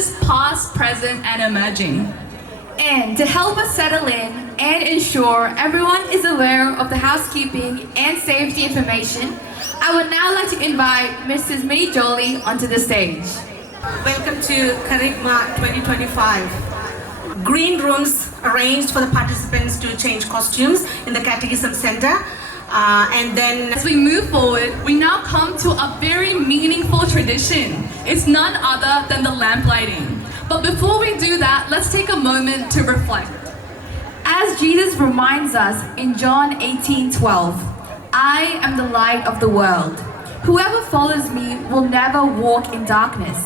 pastors past, present, and emerging. And to help us settle in and ensure everyone is aware of the housekeeping and safety information, I would now like to invite Mrs. Minnie Jolie onto the stage. Welcome to Kerygma 2025. Green rooms arranged for the participants to change costumes in the Catechism Center. And then As we move forward, we now come to a very meaningful tradition. It's none other than the lamp lighting. But before we do that, let's take a moment to reflect. As Jesus reminds us in John 18:12, I am the light of the world. Whoever follows me will never walk in darkness,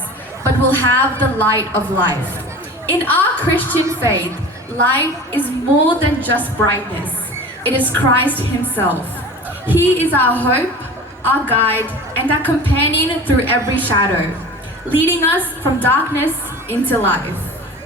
but will have the light of life. In our Christian faith, light is more than just brightness. It is Christ Himself. He is our hope, our guide, and our companion through every shadow, leading us from darkness into life.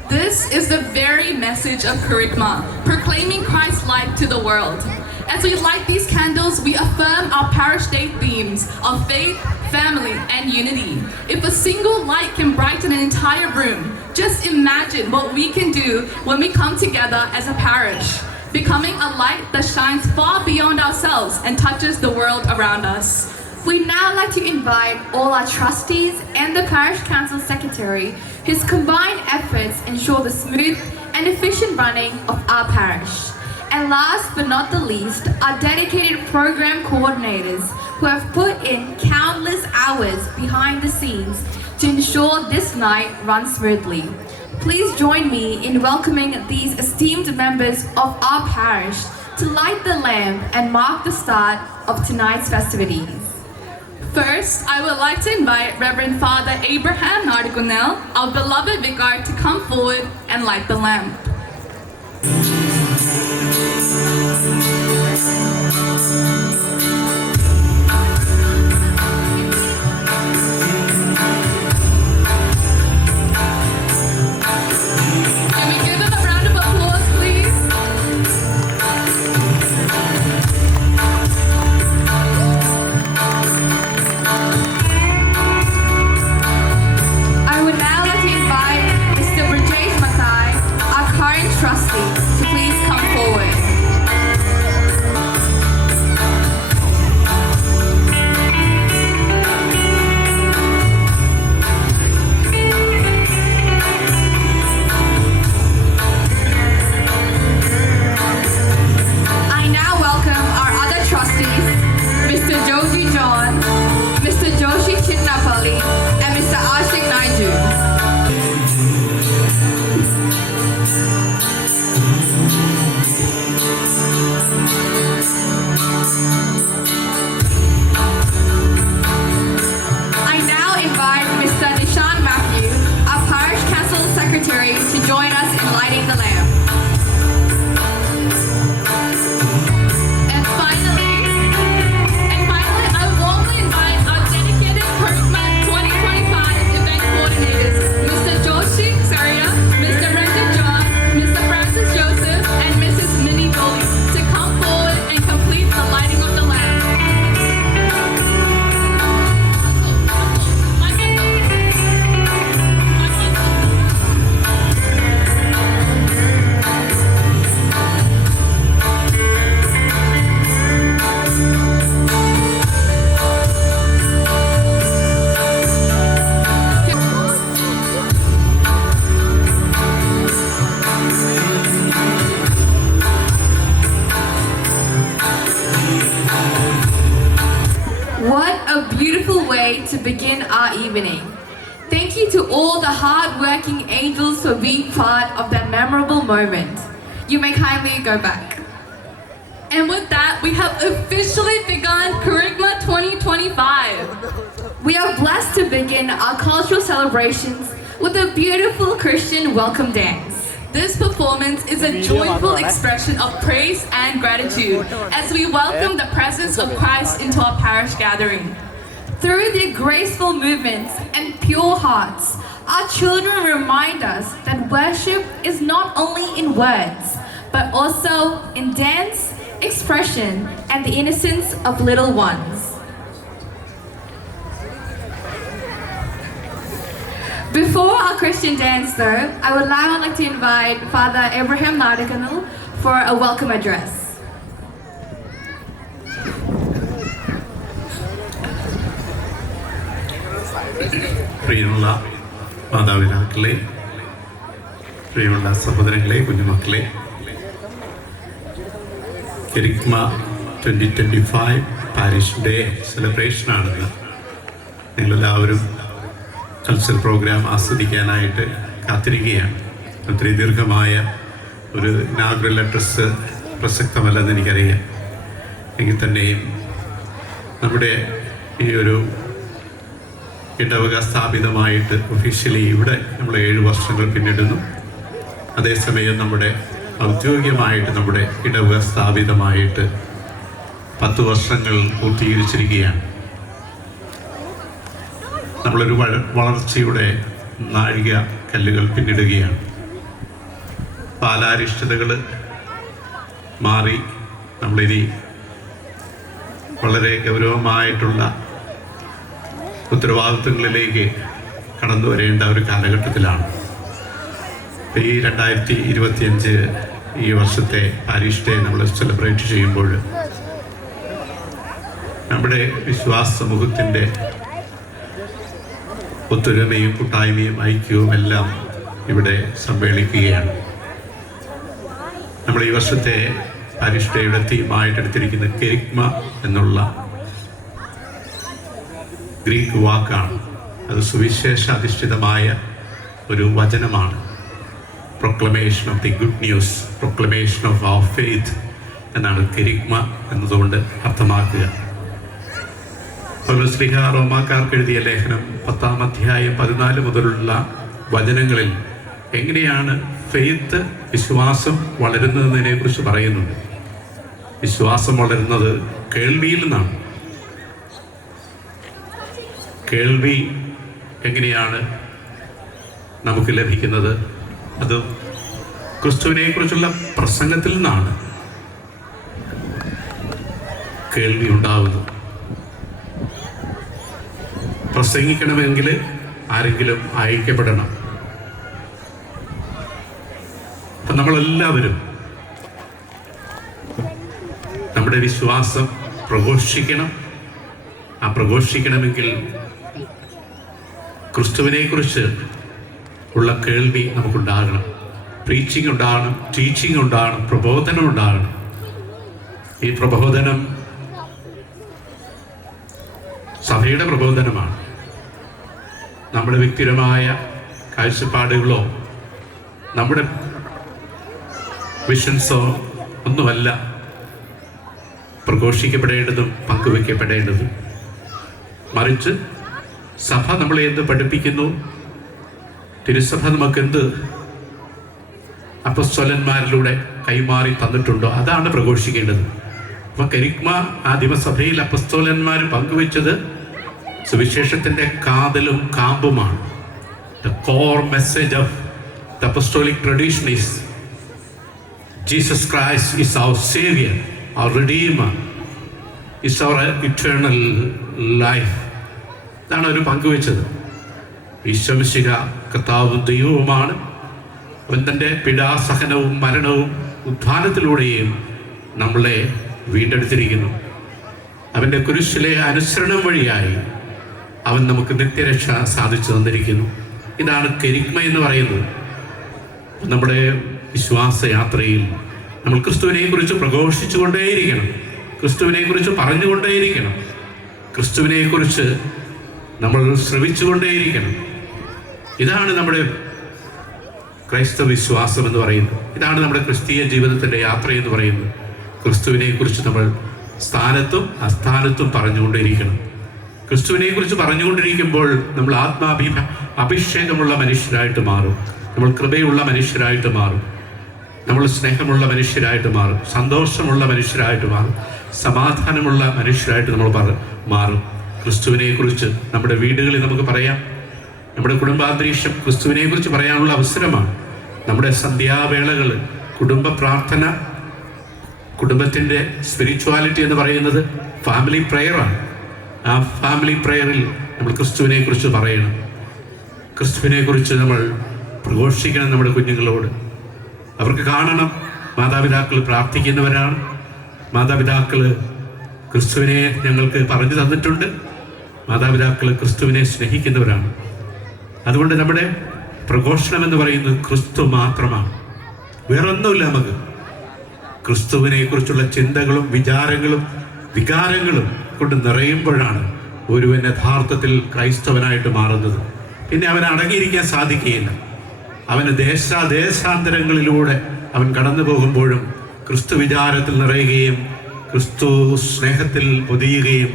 This is the very message of Kerygma, proclaiming Christ's light to the world. As we light these candles, we affirm our parish day themes of faith, family, and unity. If a single light can brighten an entire room, just imagine what we can do when we come together as a parish, becoming a light that shines far beyond ourselves and touches the world around us. We'd now like to invite all our trustees and the Parish Council Secretary, whose combined efforts ensure the smooth and efficient running of our parish. And last but not the least, our dedicated program coordinators who have put in countless hours behind the scenes to ensure this night runs smoothly. Please join me in welcoming these esteemed members of our parish to light the lamp and mark the start of tonight's festivities. First, I would like to invite Reverend Father Abraham Nardigunel, our beloved vicar, to come forward and light the lamp. Can we give him a round of applause, please? I would now like to invite Mr. Brajesh Mathai, our current trustee, to please come forward. I now welcome our other trustees, Mr. Joji John, Mr. Joshi Chinnapalli, and Mr. Ashik Naiju. I now invite Mr. Nishan Matthew, our Parish Council Secretary, to join us in lighting the lamp. And finally, I warmly invite our dedicated Kerygma 2025 event coordinators, Mr. Joshi Saria, Mr. Ranjit John, Mr. Francis Joseph, and Mrs. Minnie Jolie, to come forward and complete the lighting of the lamp. What a beautiful way to begin our evening. Thank you to all the hard-working angels for being part of that memorable moment. You may kindly go back. And with that, we have officially begun Kerygma 2025. We are blessed to begin our cultural celebrations with a beautiful Christian welcome dance. This performance is a joyful expression of praise and gratitude as we welcome the presence of Christ into our parish gathering. Through their graceful movements and pure hearts, our children remind us that worship is not only in words, but also in dance, expression, and the innocence of little ones. Before our Christian dance though, I would now like to invite Father Abraham Nardikanal for a welcome address. പ്രിയമുള്ള മാതാപിതാക്കളെ, പ്രിയമുള്ള സഹോദരങ്ങളെ, കുഞ്ഞുമക്കളെ, കെരിഗ്മ 2025 parish day സെലിബ്രേഷനാണെന്ന് നിങ്ങളെല്ലാവരും cultural programme ആസ്വദിക്കാനായിട്ട് കാത്തിരിക്കുകയാണ്. ഒത്തിരി ദീർഘമായ ഒരു ഇനാഗുറൽ അഡ്രസ്സ് പ്രസക്തമല്ലെന്ന് എനിക്കറിയാം. എങ്കിൽ തന്നെയും നമ്മുടെ ഈ ഒരു ഇടവക സ്ഥാപിതമായിട്ട് ഒഫീഷ്യലി ഇവിടെ നമ്മൾ 7 വർഷങ്ങൾ പിന്നിടുന്നു. അതേസമയം നമ്മുടെ ഔദ്യോഗികമായിട്ട് നമ്മുടെ ഇടവക സ്ഥാപിതമായിട്ട് 10 വർഷങ്ങൾ പൂർത്തീകരിച്ചിരിക്കുകയാണ്. നമ്മളൊരു വളർച്ചയുടെ നാഴിക കല്ലുകൾ പിന്നിടുകയാണ്. പാലാരിഷ്ടതകൾ മാറി നമ്മളിനി വളരെ ഗൗരവമായിട്ടുള്ള ഉത്തരവാദിത്വങ്ങളിലേക്ക് കടന്നു വരേണ്ട ഒരു കാലഘട്ടത്തിലാണ്. ഈ 2025 ഈ വർഷത്തെ പാരിഷ് ഡേ നമ്മൾ സെലിബ്രേറ്റ് ചെയ്യുമ്പോൾ നമ്മുടെ വിശ്വാസ സമൂഹത്തിൻ്റെ ഒത്തൊരുമയും കൂട്ടായ്മയും ഐക്യവും എല്ലാം ഇവിടെ സമ്മേളിക്കുകയാണ്. നമ്മൾ ഈ വർഷത്തെ പാരിഷ് ഡേയുടെ തീമായിട്ടെടുത്തിരിക്കുന്ന കെരിഗ്മ എന്നുള്ള ഗ്രീക്ക് വാക്കാണ്. അത് സുവിശേഷാധിഷ്ഠിതമായ ഒരു വചനമാണ്. Proclamation of the good news, proclamation of our faith എന്നാണ് കെരിഗ്മ എന്നതുകൊണ്ട് അർത്ഥമാക്കുക. പൗലോസ് റോമാക്കാർക്ക് എഴുതിയ ലേഖനം 10-ാം അധ്യായം 14 മുതലുള്ള വചനങ്ങളിൽ എങ്ങനെയാണ് ഫെയ്ത്ത്, വിശ്വാസം വളരുന്നതിനെ കുറിച്ച് പറയുന്നുണ്ട്. വിശ്വാസം വളരുന്നത് കേൾവിയിൽ നിന്നാണ്. കേൾവി എങ്ങനെയാണ് നമുക്ക് ലഭിക്കുന്നത്? അത് ക്രിസ്തുവിനെ കുറിച്ചുള്ള പ്രസംഗത്തിൽ നിന്നാണ് കേൾവി ഉണ്ടാവുന്നത്. പ്രസംഗിക്കണമെങ്കിൽ ആരെങ്കിലും അയക്കപ്പെടണം. അപ്പം നമ്മളെല്ലാവരും നമ്മുടെ വിശ്വാസം പ്രഘോഷിക്കണം. ആ പ്രഘോഷിക്കണമെങ്കിൽ ക്രിസ്തുവിനെ കുറിച്ച് ഉള്ള കേൾവി നമുക്കുണ്ടാകണം. പ്രീച്ചിങ് ഉണ്ടാകണം, ടീച്ചിങ് ഉണ്ടാകണം, പ്രബോധനം ഉണ്ടാകണം. ഈ പ്രബോധനം സഭയുടെ പ്രബോധനമാണ്. നമ്മുടെ വ്യക്തിപരമായ കാഴ്ചപ്പാടുകളോ നമ്മുടെ വിഷൻസോ ഒന്നുമല്ല പ്രഘോഷിക്കപ്പെടേണ്ടതും പങ്കുവയ്ക്കപ്പെടേണ്ടതും. മറിച്ച് സഭ നമ്മളെ എന്ത് പഠിപ്പിക്കുന്നു, തിരുസഭ നമുക്കെന്ത് അപ്പസ്തോലന്മാരിലൂടെ കൈമാറി തന്നിട്ടുണ്ടോ അതാണ് പ്രഘോഷിക്കേണ്ടത്. അപ്പോൾ കെരിഗ്മ ആദിമസഭയിൽ അപ്പസ്തോലന്മാർ പങ്കുവെച്ചത് സുവിശേഷത്തിൻ്റെ കാതലും കാമ്പുമാണ്. The core message of the apostolic tradition is Jesus Christ is our Savior, our Redeemer, is our eternal life. ഇതാണ് അവർ പങ്കുവെച്ചത്. ഈശോമിശിഹ കർത്താവും ദൈവവുമാണ്. അവൻ തൻ്റെ പീഡാസഹനവും മരണവും ഉത്ഥാനത്തിലൂടെയും നമ്മളെ വീണ്ടെടുത്തിരിക്കുന്നു. അവൻ്റെ കുരിശിലെ അനുസരണം വഴിയായി അവൻ നമുക്ക് നിത്യരക്ഷ സാധിച്ചു തന്നിരിക്കുന്നു. ഇതാണ് കെരിഗ്മ എന്ന് പറയുന്നത്. നമ്മുടെ വിശ്വാസയാത്രയിൽ നമ്മൾ ക്രിസ്തുവിനെക്കുറിച്ച് പ്രഘോഷിച്ചുകൊണ്ടേയിരിക്കണം, ക്രിസ്തുവിനെക്കുറിച്ച് പറഞ്ഞുകൊണ്ടേയിരിക്കണം, ക്രിസ്തുവിനെക്കുറിച്ച് നമ്മൾ ശ്രവിച്ചുകൊണ്ടേയിരിക്കണം. ഇതാണ് നമ്മുടെ ക്രൈസ്തവ വിശ്വാസം എന്ന് പറയുന്നത്. ഇതാണ് നമ്മുടെ ക്രിസ്തീയ ജീവിതത്തിൻ്റെ യാത്ര എന്ന് പറയുന്നത്. ക്രിസ്തുവിനെക്കുറിച്ച് നമ്മൾ സ്ഥാനത്തും അസ്ഥാനത്തും പറഞ്ഞുകൊണ്ടേയിരിക്കണം. ക്രിസ്തുവിനെക്കുറിച്ച് പറഞ്ഞുകൊണ്ടിരിക്കുമ്പോൾ നമ്മൾ അഭിഷേകമുള്ള മനുഷ്യരായിട്ട് മാറും, നമ്മൾ കൃപയുള്ള മനുഷ്യരായിട്ട് മാറും, നമ്മൾ സ്നേഹമുള്ള മനുഷ്യരായിട്ട് മാറും, സന്തോഷമുള്ള മനുഷ്യരായിട്ട് മാറും, സമാധാനമുള്ള മനുഷ്യരായിട്ട് നമ്മൾ മാറും. ക്രിസ്തുവിനെക്കുറിച്ച് നമ്മുടെ വീടുകളിൽ നമുക്ക് പറയാം. നമ്മുടെ കുടുംബാന്തരീക്ഷം ക്രിസ്തുവിനെക്കുറിച്ച് പറയാനുള്ള അവസരമാണ്. നമ്മുടെ സന്ധ്യാവേളകൾ, കുടുംബ പ്രാർത്ഥന, കുടുംബത്തിൻ്റെ സ്പിരിച്വാലിറ്റി എന്ന് പറയുന്നത് ഫാമിലി പ്രെയറാണ്. ആ ഫാമിലി പ്രെയറിൽ നമ്മൾ ക്രിസ്തുവിനെക്കുറിച്ച് പറയണം. ക്രിസ്തുവിനെ കുറിച്ച് നമ്മൾ പ്രഘോഷിക്കണം നമ്മുടെ കുഞ്ഞുങ്ങളോട്. അവർക്ക് കാണണം മാതാപിതാക്കൾ പ്രാർത്ഥിക്കുന്നവരാണ്, മാതാപിതാക്കൾ ക്രിസ്തുവിനെ ഞങ്ങൾക്ക് പറഞ്ഞു തന്നിട്ടുണ്ട്, മാതാപിതാക്കൾ ക്രിസ്തുവിനെ സ്നേഹിക്കുന്നവരാണ്. അതുകൊണ്ട് നമ്മുടെ പ്രഘോഷണം എന്ന് പറയുന്നത് ക്രിസ്തു മാത്രമാണ്, വേറൊന്നുമില്ല. നമുക്ക് ക്രിസ്തുവിനെ കുറിച്ചുള്ള ചിന്തകളും വിചാരങ്ങളും വികാരങ്ങളും കൊണ്ട് നിറയുമ്പോഴാണ് ഒരുവൻ യഥാർത്ഥത്തിൽ ക്രൈസ്തവനായിട്ട് മാറുന്നത്. പിന്നെ അവന് അടങ്ങിയിരിക്കാൻ സാധിക്കുകയില്ല. അവന് ദേശാന്തരങ്ങളിലൂടെ അവൻ കടന്നു പോകുമ്പോഴും ക്രിസ്തു വിചാരത്തിൽ നിറയുകയും ക്രിസ്തു സ്നേഹത്തിൽ പൊതിയുകയും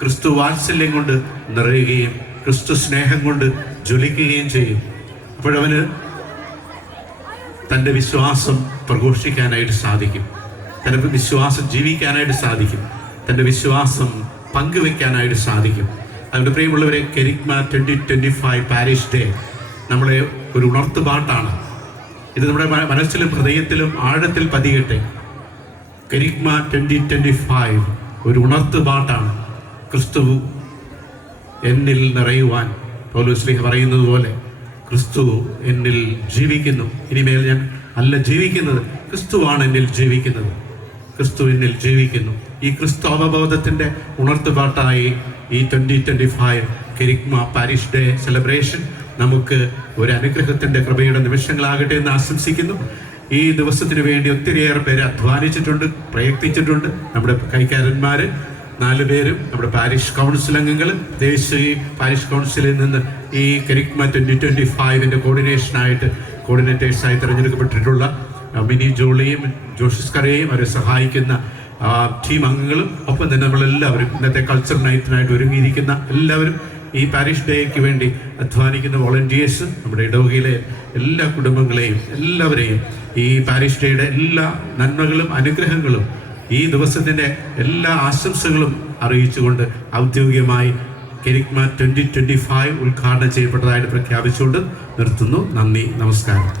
ക്രിസ്തു വാത്സല്യം കൊണ്ട് നിറയുകയും ക്രിസ്തു സ്നേഹം കൊണ്ട് ജ്വലിക്കുകയും ചെയ്യും. അപ്പോഴവന് തൻ്റെ വിശ്വാസം പ്രഘോഷിക്കാനായിട്ട് സാധിക്കും, തൻ്റെ വിശ്വാസം ജീവിക്കാനായിട്ട് സാധിക്കും, തൻ്റെ വിശ്വാസം പങ്കുവെക്കാനായിട്ട് സാധിക്കും. അതുകൊണ്ട് പ്രിയമുള്ളവരെ, കെരിഗ്മ 2025 പാരിഷ് ഡേ നമ്മളെ ഒരു ഉണർത്തുപാട്ടാണ്. ഇത് നമ്മുടെ മനസ്സിലും ഹൃദയത്തിലും ആഴത്തിൽ പതിയട്ടെ. കെരിഗ്മ 2025 ഒരു ഉണർത്തുപാട്ടാണ്. ക്രിസ്തു എന്നിൽ നിറയുവാൻ പൗലോസ്ലീഹ പറയുന്നത് പോലെ ക്രിസ്തു എന്നിൽ ജീവിക്കുന്നു. ഇനിമേൽ ഞാൻ അല്ല ജീവിക്കുന്നത്, ക്രിസ്തുവാണ് എന്നിൽ ജീവിക്കുന്നത്. ക്രിസ്തു എന്നിൽ ജീവിക്കുന്നു. ഈ ക്രിസ്തു അവബോധത്തിൻ്റെ ഉണർത്തുപാട്ടായി ഈ 2025 കെരിഗ്മ പാരിഷ് ഡേ സെലിബ്രേഷൻ നമുക്ക് ഒരു അനുഗ്രഹത്തിൻ്റെ കൃപയുടെ നിമിഷങ്ങളാകട്ടെ എന്ന് ആശംസിക്കുന്നു. ഈ ദിവസത്തിന് വേണ്ടി ഒത്തിരിയേറെ പേര് അധ്വാനിച്ചിട്ടുണ്ട്, പ്രയത്നിച്ചിട്ടുണ്ട്. നമ്മുടെ കൈക്കാരന്മാർ 4 പേരും, നമ്മുടെ പാരിഷ് കൗൺസിൽ അംഗങ്ങൾ, ദേശീയ പാരിഷ് കൗൺസിലിൽ നിന്ന് ഈ കെരിഗ്മ 2025 കോർഡിനേറ്റേഴ്സായി തിരഞ്ഞെടുക്കപ്പെട്ടിട്ടുള്ള മിനി ജോളിയും ജോഷിസ് കറയും അവരെ സഹായിക്കുന്ന ടീം അംഗങ്ങളും, ഒപ്പം തന്നെ നമ്മളെല്ലാവരും ഇന്നത്തെ കൾച്ചർ നൈറ്റിനായിട്ട് ഒരുങ്ങിയിരിക്കുന്ന എല്ലാവരും, ഈ പാരിഷ് ഡേക്ക് വേണ്ടി അധ്വാനിക്കുന്ന വോളണ്ടിയേഴ്സ്, നമ്മുടെ ഇടവകയിലെ എല്ലാ കുടുംബങ്ങളെയും എല്ലാവരെയും ഈ പാരിഷ് ഡേയുടെ എല്ലാ നന്മകളും അനുഗ്രഹങ്ങളും ഈ ദിവസത്തിൻ്റെ എല്ലാ ആശംസകളും അറിയിച്ചുകൊണ്ട് ഔദ്യോഗികമായി കെരിഗ്മ 2025 ഉദ്ഘാടനം ചെയ്യപ്പെട്ടതായിട്ട് പ്രഖ്യാപിച്ചുകൊണ്ട് നിർത്തുന്നു. നന്ദി, നമസ്കാരം.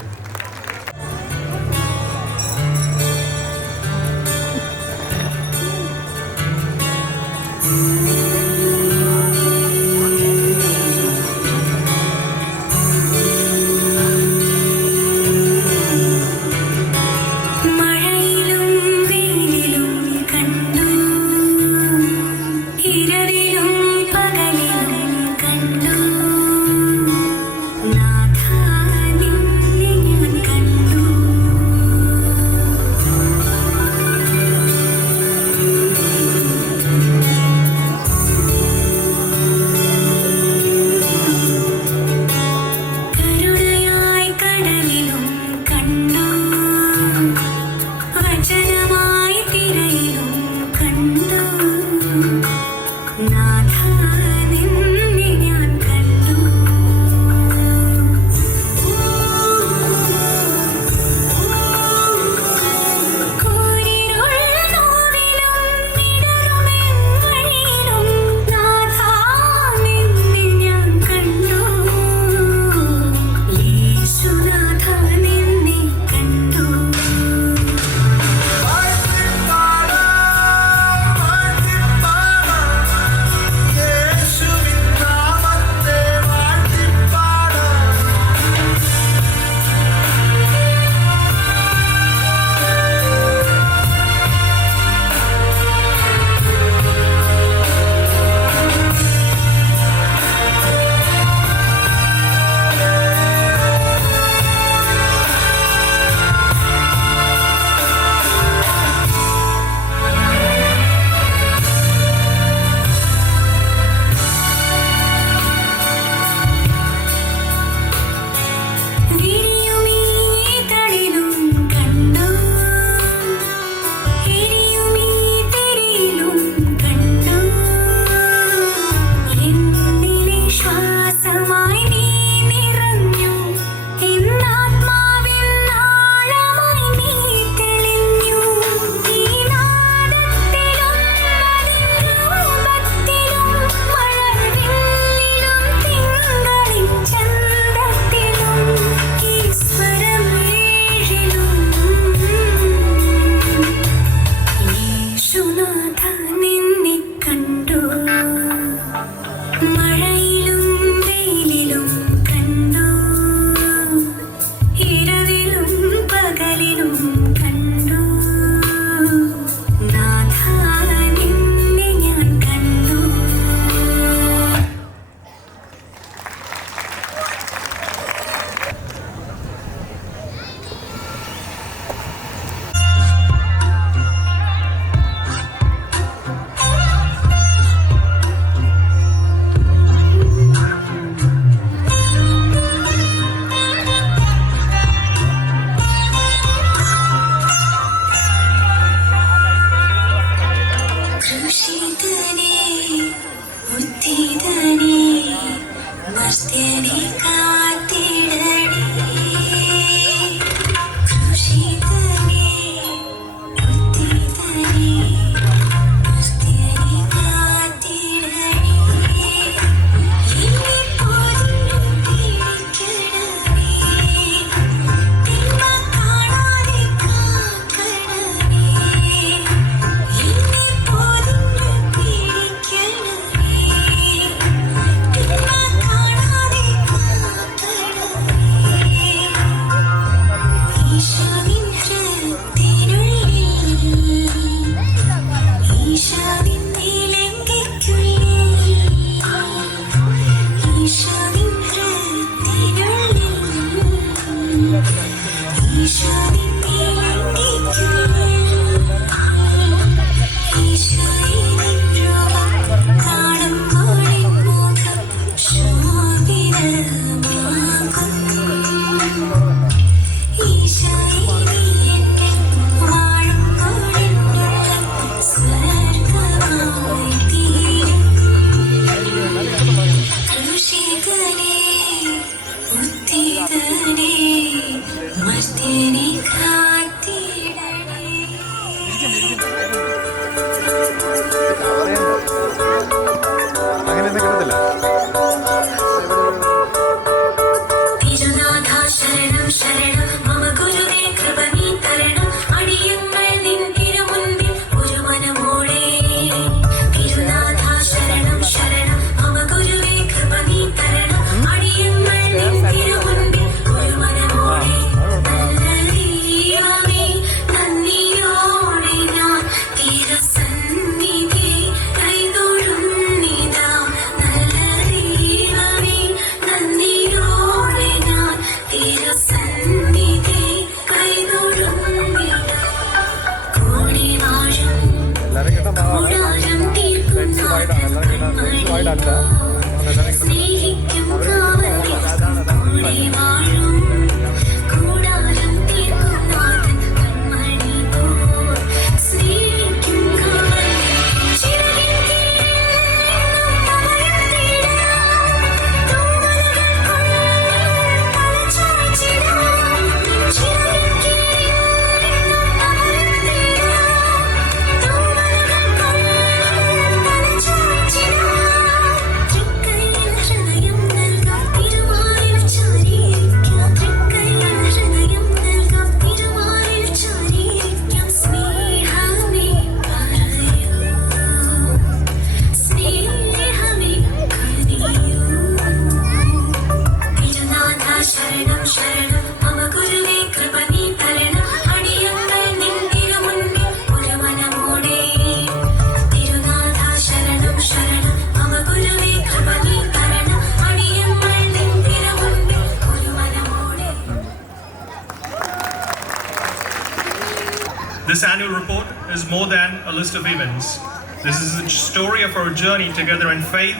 This annual report is more than a list of events. This is a story of our journey together in faith,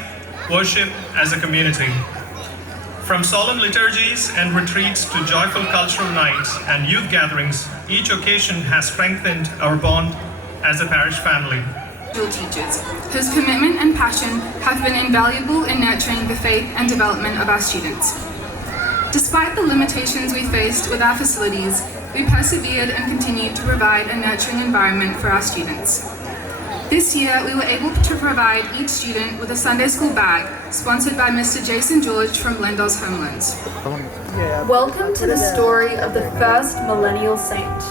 worship as a community. From solemn liturgies and retreats to joyful cultural nights and youth gatherings, each occasion has strengthened our bond as a parish family. Teachers, whose commitment and passion have been invaluable in nurturing the faith and development of our students. Despite the limitations we faced with our facilities, we persevered and continued to provide a nurturing environment for our students. This year, we were able to provide each student with a Sunday school bag, sponsored by Mr. Jason George from Blendell's Home Loans. Welcome to the story of the first millennial saint,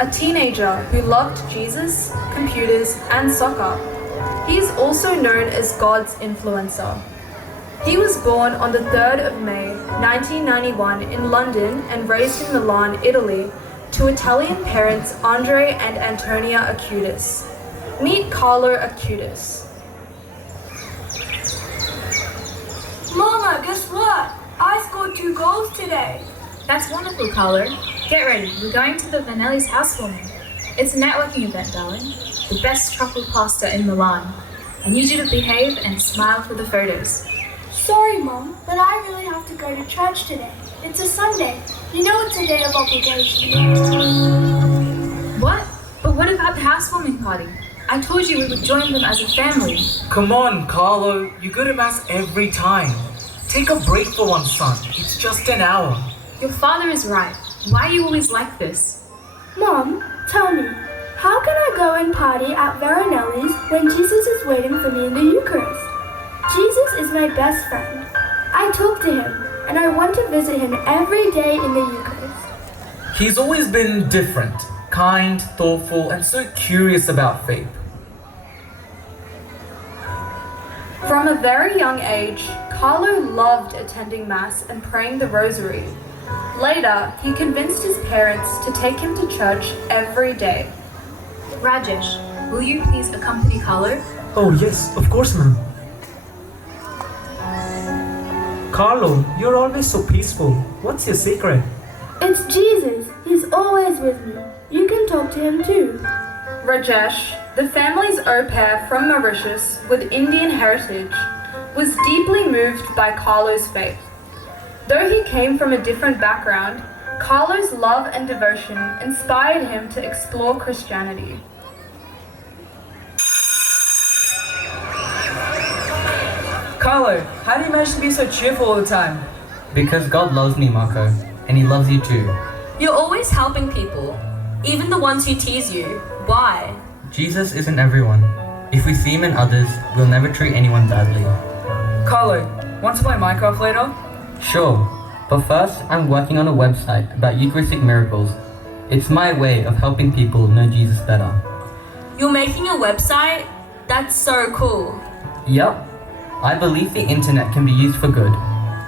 a teenager who loved Jesus, computers, and soccer. He is also known as God's influencer. He was born on the 3rd of May, 1991 in London and raised in Milan, Italy, to Italian parents Andre and Antonia Acutis. Meet Carlo Acutis. Mama, guess what? I scored 2 goals today. That's wonderful, Carlo. Get ready, we're going to the Vanelli's housewarming. It's a networking event, darling. The best truffle pasta in Milan. I need you to behave and smile for the photos. Sorry, Mom, but I really have to go to church today. It's a Sunday. You know it's a day of obligation. What? But what about the housewarming party? I told you we would join them as a family. Come on, Carlo. You go to Mass every time. Take a break for one, son. It's just an hour. Your father is right. Why are you always like this? Mom, tell me, how can I go and party at Veronelli's when Jesus is waiting for me in the Eucharist? Jesus is my best friend. I talk to him, and I want to visit him every day in the Eucharist. He's always been different, kind, thoughtful, and so curious about faith. From a very young age, Carlo loved attending Mass and praying the Rosary. Later, he convinced his parents to take him to church every day. Rajesh, will you please accompany Carlo? Oh yes, of course, ma'am. Carlo, you're always so peaceful. What's your secret? It's It's Jesus. He's always with me. You can talk to him too. Rajesh, the family's au pair from Mauritius with Indian heritage, was deeply moved by Carlo's faith. Though he came from a different background, Carlo's love and devotion inspired him to explore Christianity. Carlo, how do you manage to be so cheerful all the time? Because God loves me, Marco, and He loves you too. You're always helping people, even the ones who tease you. Why? Jesus isn't everyone. If we see Him in others, we'll never treat anyone badly. Carlo, want to play Minecraft later? Sure, but first I'm working on a website about Eucharistic miracles. It's my way of helping people know Jesus better. You're making a website? That's so cool. Yep, I believe the internet can be used for good,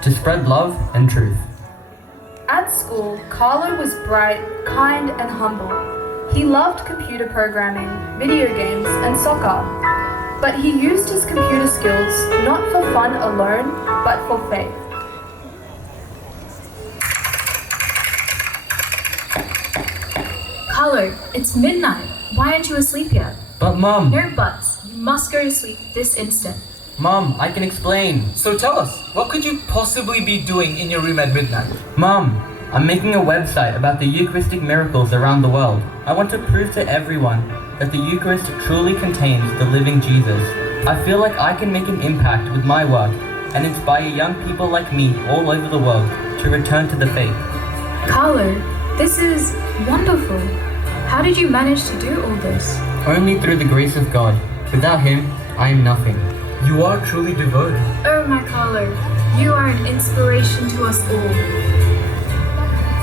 to spread love and truth. At school, Carlo was bright, kind, and humble. He loved computer programming, video games, and soccer. But he used his computer skills not for fun alone, but for faith. Carlo, it's midnight. Why aren't you asleep yet? But Mom! No buts. You must go to sleep this instant. Mom, I can explain. So tell us, what could you possibly be doing in your room at midnight? Mom, I'm making a website about the Eucharistic miracles around the world. I want to prove to everyone that the Eucharist truly contains the living Jesus. I feel like I can make an impact with my work and inspire young people like me all over the world to return to the faith. Carlo, this is wonderful. How did you manage to do all this? Only through the grace of God. Without Him, I am nothing. You are truly devoted. Oh my Carlo, you are an inspiration to us all.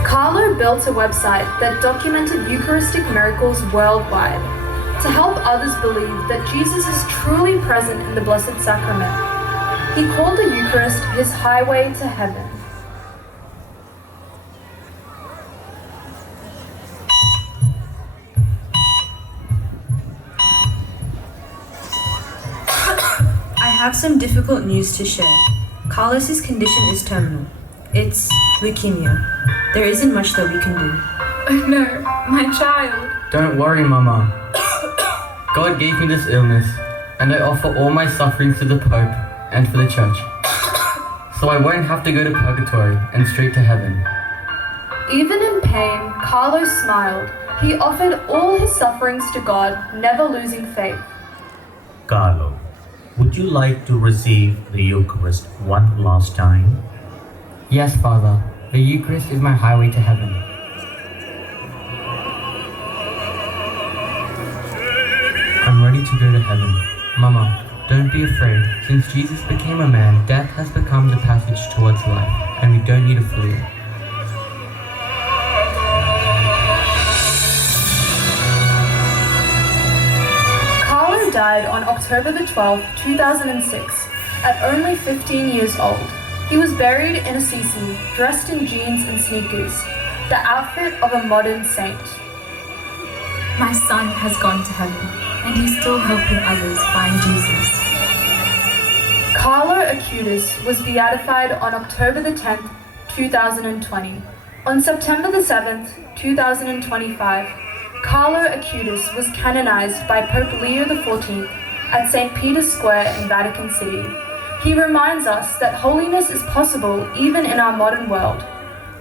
Carlo built a website that documented Eucharistic miracles worldwide to help others believe that Jesus is truly present in the Blessed Sacrament. He called the Eucharist his highway to heaven. I have some difficult news to share. Carlos's condition is terminal. It's leukemia. There isn't much that we can do. Oh no, my child. Don't worry, Mama. God gave me this illness, and I offer all my sufferings to the Pope and for the Church. So I won't have to go to purgatory and straight to heaven. Even in pain, Carlo smiled. He offered all his sufferings to God, never losing faith. Carlo, would you like to receive the Eucharist one last time? Yes, Father. The Eucharist is my highway to heaven. I'm ready to go to heaven. Mama, don't be afraid. Since Jesus became a man, death has become the passage towards life, and we don't need to flee it. Carlo died on October the 12th, 2006, at only 15 years old. He was buried in Assisi, dressed in jeans and sneakers, the outfit of a modern saint. My son has gone to heaven, and he's still helping others find Jesus. Carlo Acutis was beatified on October the 10th, 2020. On September the 7th, 2025, Carlo Acutis was canonized by Pope Leo XIV at St. Peter's Square in Vatican City. He reminds us that holiness is possible even in our modern world,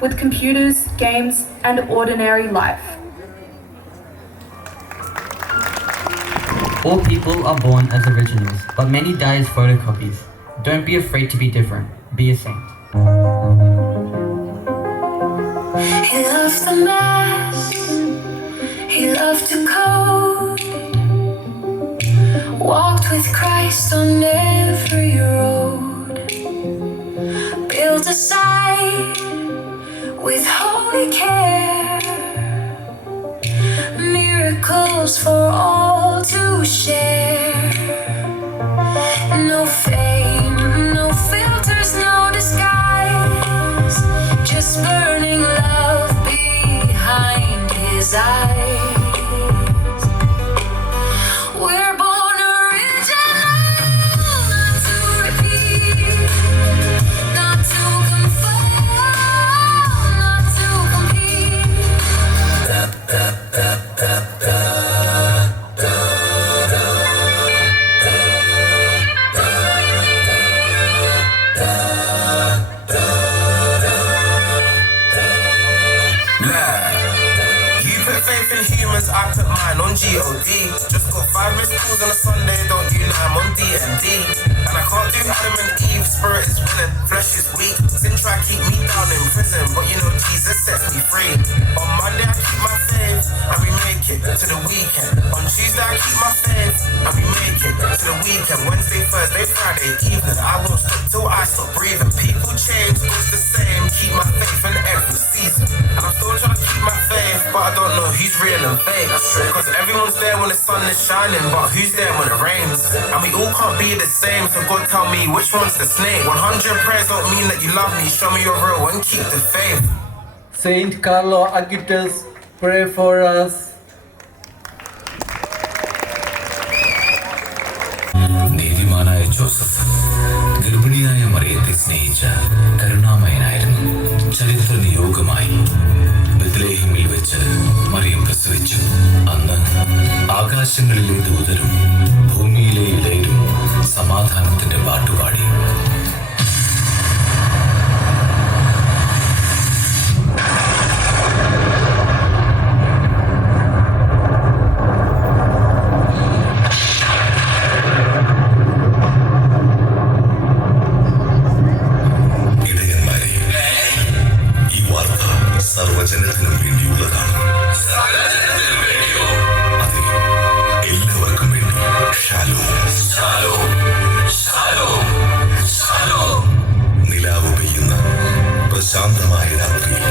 with computers, games, and ordinary life. All people are born as originals, but many die as photocopies. Don't be afraid to be different. Be a saint. He loved the Mass, he loved to code, walked with Christ on every road, built a site with holy care, miracles for all to share. No fame, no filters, no disguise, just burning love behind his eyes. We're born original, not to repeat, not to conform, not to compete. G-O-D. Just got 5 missed calls on a Sunday, don't you know I'm on D&D. And I can't do Adam and Eve, spirit is winning, flesh is weak. Sin try to keep me down in prison, but you know Jesus sets me free. On Monday I keep my faith, and we make it to the weekend. On Tuesday I keep my faith, and we make it to the weekend. Wednesday, Thursday, Friday evening, I won't stop till I stop breathing. People change, goes the same, keep my faith in every season. And I'm still trying to keep my faith, but I don't know who's real and fake. Cause everyone's there when the sun is shining, but who's there when it rains? And we all can't be the same, so God tell me which one's the snake. 100 prayers don't mean that you love me, show me you're real and keep the faith. Saint Carlo Agitus, pray for us. നീതിമാനായ Joseph ഗർഭിണിയായ മറിയത്തെ സ്നേഹിച്ച കരുണാമയനായിരുന്നു. ചരിത്ര നിയോഗമായി ബത്ലഹേമിൽ വെച്ച് മറിയം പ്രസവിച്ചു. അന്ന് ആകാശങ്ങളിലെ ദൂതരും ഭൂമിയിലെ ഇടയരും സമാധാനത്തിന്റെ പാട്ടുപാടി. സർവജനത്തിനും വേണ്ടിയുള്ളതാണ്. അതെ, എല്ലാവർക്കും വേണ്ടി. നിലാവ് പെയ്യുന്ന പ്രശാന്തമായ രാത്രിയിൽ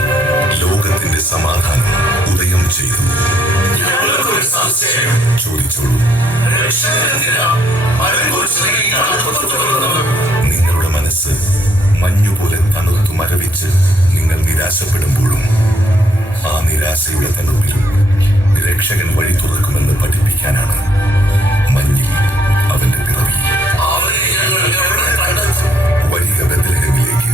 ലോകത്തിന്റെ സമാധാനം ഉദയം ചെയ്തു. ചോദിച്ചോളൂ, നിങ്ങളുടെ മനസ്സ് മഞ്ഞുപോലെ തണുത്തു മരവിച്ച് നിങ്ങൾ നിരാശപ്പെടുമ്പോഴും ആ നിരാശയുടെ തണുപ്പിലും രക്ഷകൻ വഴി തുറക്കുമെന്ന് പഠിപ്പിക്കാനാണ് മഞ്ഞിൽ അവന്റെ പിറവി. വരിക ബത്ലഹേമിലേക്ക്.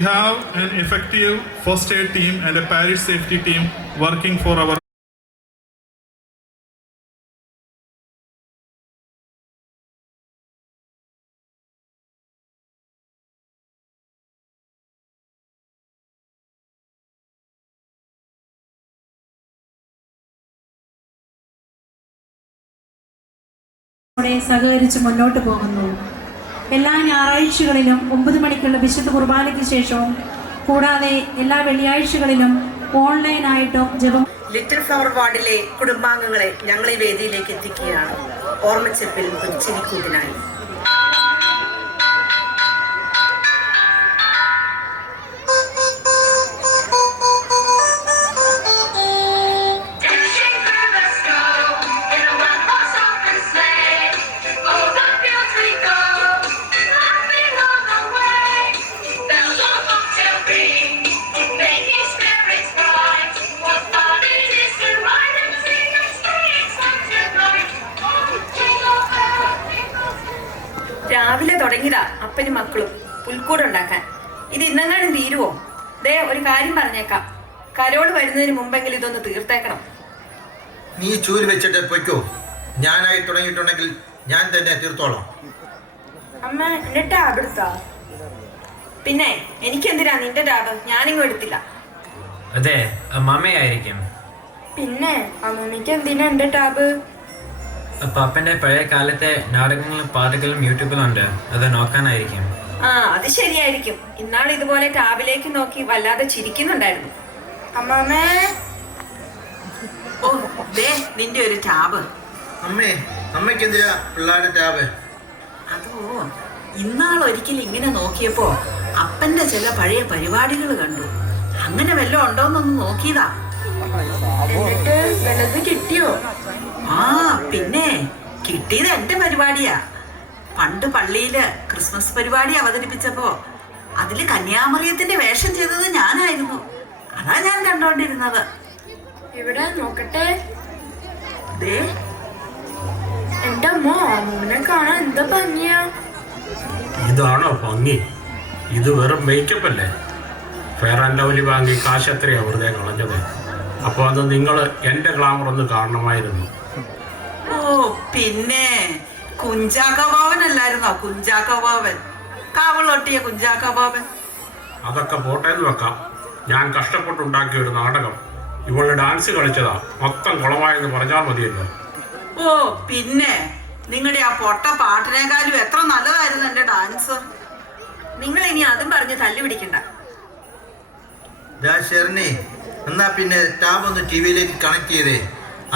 We have an effective first aid team and a parish safety team working for our സഹകരിച്ച് മുന്നോട്ട് പോകുന്നു. എല്ലാ ഞായറാഴ്ചകളിലും 9 മണിക്കുള്ള വിശുദ്ധ കുർബാനയ്ക്ക് ശേഷവും കൂടാതെ എല്ലാ വെള്ളിയാഴ്ചകളിലും ഓൺലൈനായിട്ടും ജപം. ലിറ്റിൽ ഫ്ലവർ വാർഡിലെ കുടുംബാംഗങ്ങളെ ഞങ്ങൾ ഈ വേദിയിലേക്ക് എത്തിക്കുകയാണ്. ഓർമ്മച്ചെപ്പിൽ ഒരു ചിരിക്കൂട്ടിനായി. രാവിലെ തുടങ്ങിയതാ അപ്പനും മക്കളും പുൽക്കൂടുണ്ടാക്കാൻ. ഇത് ഇന്നെങ്ങാനും തീരുവോ? ദേ ഒരു കാര്യം പറഞ്ഞേക്കാം, കരോള് വരുന്നതിന് മുമ്പെങ്കിലും ഇതൊന്ന് തീർത്തേക്കണം. നീ ചൂര് വെച്ചിട്ട് പൊയ്ക്കോ. ഞാനായി തുടങ്ങിയിട്ടുണ്ടെങ്കിൽ ഞാൻ തന്നെ തീർത്തോളാം. അമ്മ എന്റെ ടാബ് എടുത്താ? പിന്നെ എനിക്കെന്തിനാ നിന്റെ ടാബ്? ഞാനിങ്ങും എടുത്തില്ല. അതെ, അമ്മാമയായിരിക്കും. പിന്നെ അമ്മമ്മയ്ക്ക് എന്തിനാ എന്റെ ടാബ്? പപ്പന്റെ പഴയ കാലത്തെ നാടകങ്ങളും പാട്ടുകളും യൂട്യൂബിലുണ്ട്, അത് നോക്കാനായിരിക്കും. ആ അത് ശരിയായിരിക്കും. ഇന്നാൾ ഇതുപോലെ ടാബിലേക്ക് നോക്കി വല്ലാതെ ചിരിക്കുന്നുണ്ടായിരുന്നു. അമ്മാമേ, ഓ ദേ നിന്റെ ഒരു ടാബ്. അമ്മേ, അമ്മയ്ക്ക് എന്തിനാ പിള്ളേരുടെ ടാബ്? അതോ ഇന്നാൾ ഒരിക്കലും ഇങ്ങനെ നോക്കിയപ്പോ അപ്പന്റെ ചില പഴയ പരിപാടികൾ കണ്ടു. അങ്ങനെ വല്ലതും ഉണ്ടോന്നൊന്ന് നോക്കിയതാ. എന്നിട്ട് വല്ലത് കിട്ടിയോ? ആ പിന്നെ കിട്ടിയത് എന്റെ പരിപാടിയാ. പണ്ട് പള്ളിയില് ക്രിസ്മസ് പരിപാടി അവതരിപ്പിച്ചപ്പോ അതില് കന്യാമറിയത്തിന്റെ വേഷം ചെയ്തത് ഞാനായിരുന്നു. അതാ ഞാൻ കണ്ടോണ്ടിരുന്നത്. ഇവിടെ നോക്കട്ടെ. എന്റെ അമ്മ അമ്മൂനെ കാണാൻ എന്താ ഭംഗിയാ. ഇതാണോ ഭംഗി? ഇത് വെറും മേക്കപ്പ് അല്ലേ? ഫെയർ ആൻഡ് ലവ്ലി വാങ്ങി കാശ് എത്രയാ വെറുതെ കളഞ്ഞത്? അപ്പോൾ അത് നിങ്ങൾ എൻ്റെ ഗ്ലാമർ ഒന്ന് കാണണമായിരുന്നു. ഓ പിന്നെ കുഞ്ചാക്കോബാവനല്ലായിരുന്നോ? കുഞ്ചാക്കോബാവൻ, കാവളൊട്ടിയ കുഞ്ചാക്കോബാവൻ. അതൊക്കെ പോട്ടേന്ന് വെക്കാം. ഞാൻ കഷ്ടപ്പെട്ടുണ്ടാക്കിയ ഒരു നാടകം ഇവളുടെ ഡാൻസ് കളിച്ചതാ, മൊത്തം കുളമായെന്ന് പറഞ്ഞാൽ മതിയല്ലോ. ഓ പിന്നെ നിങ്ങളുടെ ആ പൊട്ട പാട്ടിനേക്കാളും എത്ര നല്ലതായിരുന്നു എന്റെ ഡാൻസ്. നിങ്ങൾ ഇനി അതും പറഞ്ഞ് തല്ലു പിടിക്കണ്ട. ഷെറിനെ, എന്നാ പിന്നെ ടാബ് ഒന്ന് ടി വിയിലേക്ക് കണക്ട് ചെയ്തേ.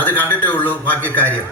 അത് കണ്ടിട്ടേ ഉള്ളൂ ബാക്കി കാര്യം.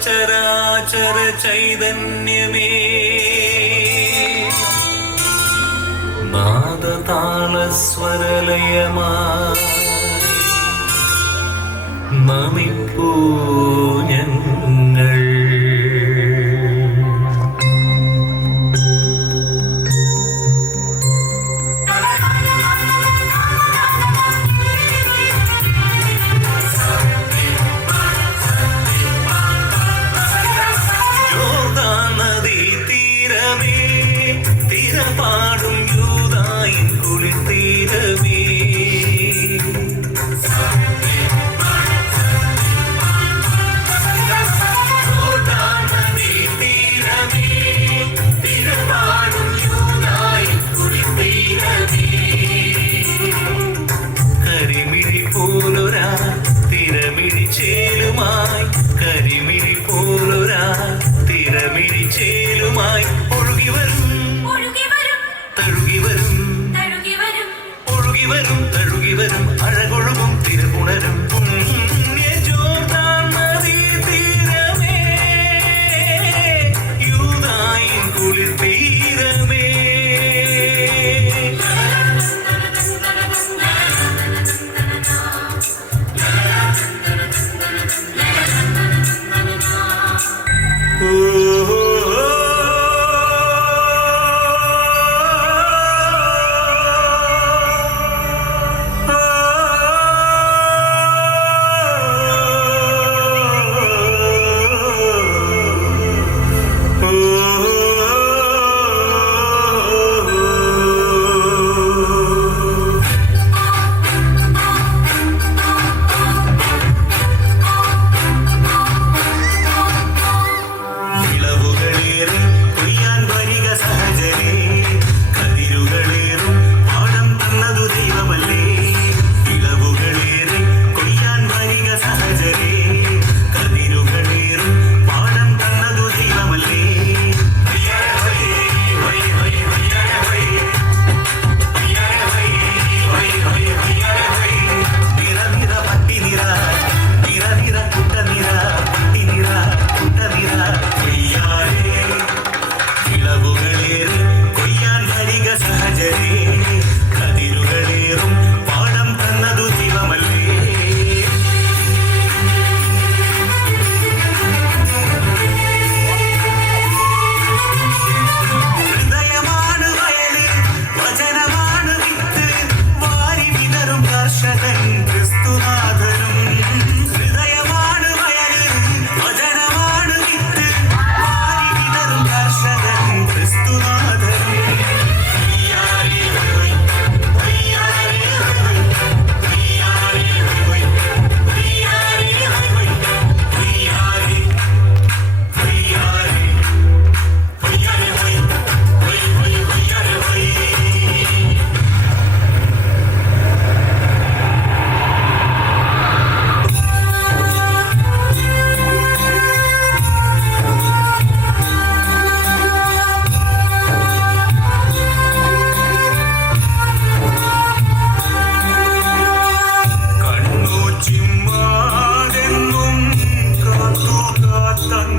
സർവചരാചര ചൈതന്യമേ നാദതാളസ്വരലയമായി നമിപ്പൂ ഞങ്ങൾ. പാടും യൂദായിൻ കുളിർത്തീരമേ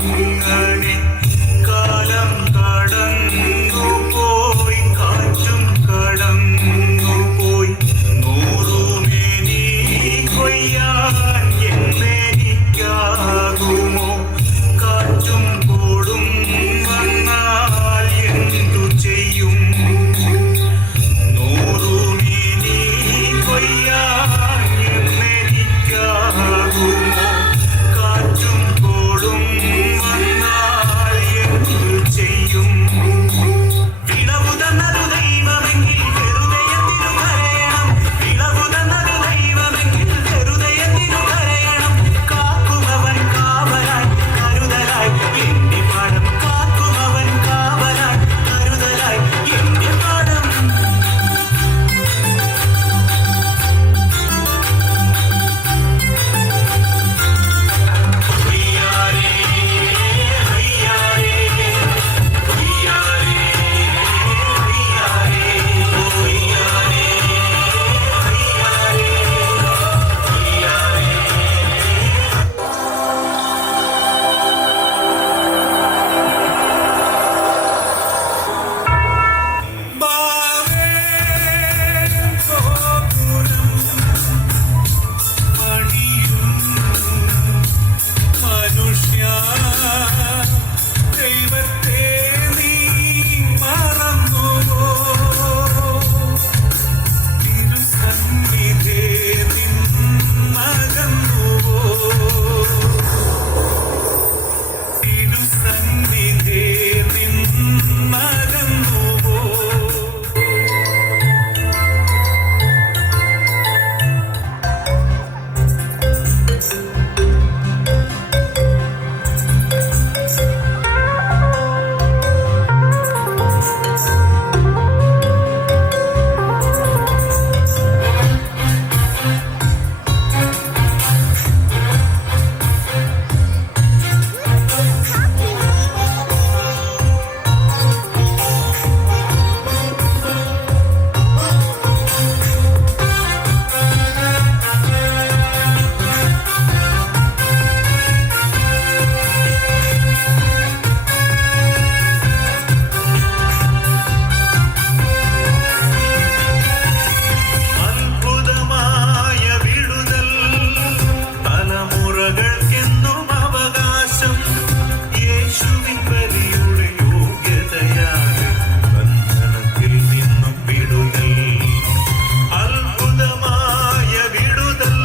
അങ്ങനെ കാലം കടന്നു പോയി, കാറ്റും കടന്നു പോയി. നൂറുമേനി കൊയ്യാൻ എന്നെനിക്കാകുമോ? കാറ്റും കോടും വന്നാൽ എന്തു ചെയ്യും? നൂറുമേനി കൊയ്യാൻ എന്നെനിക്കാകുമോ? കാറ്റും കോടും വന്നാൽ എന്തു ചെയ്യും? വിളവു തന്നതു ദൈവമെങ്കിൽ വെറുതെ എന്തിനു കരയണം? വിളവു തന്നതു ദൈവമെങ്കിൽ വെറുതെ എന്തിനു കരയണം? കാക്കുമവൻ കാവലായി കരുതലായി എന്റെ പാടം, കാക്കുമവൻ കാവലായി കരുതലായി എന്റെ പാടം. ഹൊയ്യാരേ ഹൊയ്യാരേ ഹൊയ്യാരേ ഹൊയ്യാരേ ഹൊയ്യാരേ മനുഷ്യ ദൈവത്തെ നീ മറന്നുവോ? തിരുസന്നിധേ നിന്നകന്നുവോ? തിരുസന്നിധേ നിന്നകന്നുവോ? അത്ഭുതമായ വിടുതൽ തലമുറകൾക്കെന്നും അവകാശം. യേശുവിൻ ബലിയുടെ യോഗ്യതയാണ് ബന്ധനത്തിൽ നിന്നും വിടുതൽ. അത്ഭുതമായ വിടുതൽ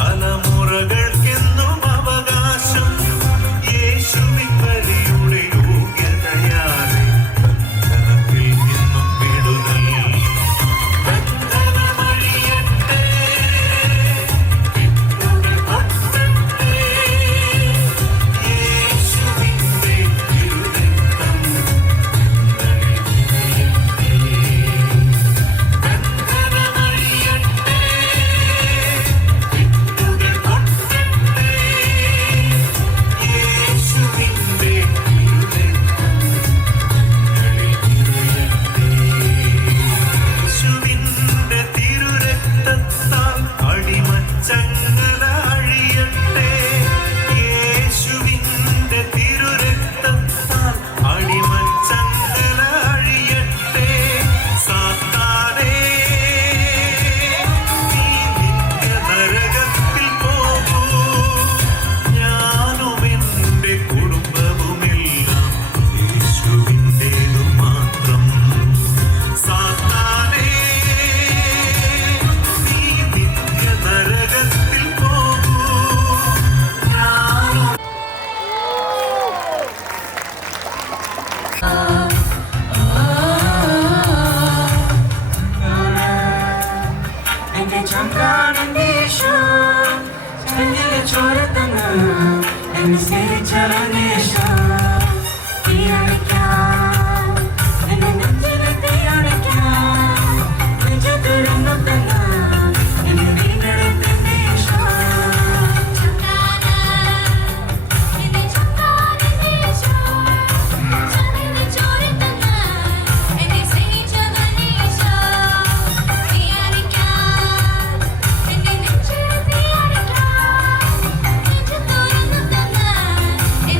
തലമുറകൾക്കെന്നും അവകാശം. യേശുവിൻ ബലിയുടെ യോഗ്യതയാണ് ബന്ധനത്തിൽ നിന്നും വിടുതൽ. ബന്ധനമഴിയട്ടെ, വിട്ടുകൾ പൊട്ടട്ടെ, യേശുവിന്റെ തിരുരക്തം ബന്ധനമഴിയട്ടെ, വിട്ടുകൾ പൊട്ടട്ടെ, യേശുവിന്റെ തിരുരക്തം യേശുവിന്റെ തിരുരക്തത്താൽ അടിമച്ചങ്ങല അഴിയട്ടെ. യേശുവിന്റെ തിരുരക്തത്താൽ അടിമച്ചങ്ങല അഴിയട്ടെ. സാത്താനേ, നീ നിത്യനരകത്തിൽ പോകൂ. ഞാനും എന്റെ കുടുംബവുമെല്ലാം യേശുവിൻ്റേതു മാത്രം. സാത്താനേ, നീ നിത്യനരകത്തിൽ പോകൂ. ഞാനും എന്റെ ചങ്കാനന്ദേശോ ചന്ദ്രിലെ ചോരത്തങ്ങ എന്നെ സ്നേഹിച്ചറങ്ങേശോ തീയണയ്ക്കാൻ എന്നെ നെഞ്ചിലെ തീയണയ്ക്കാൻ നെഞ്ചത്തുരുന്നു തന്ന എന്നെ വീണ്ടെടുത്തേശോ Thank you.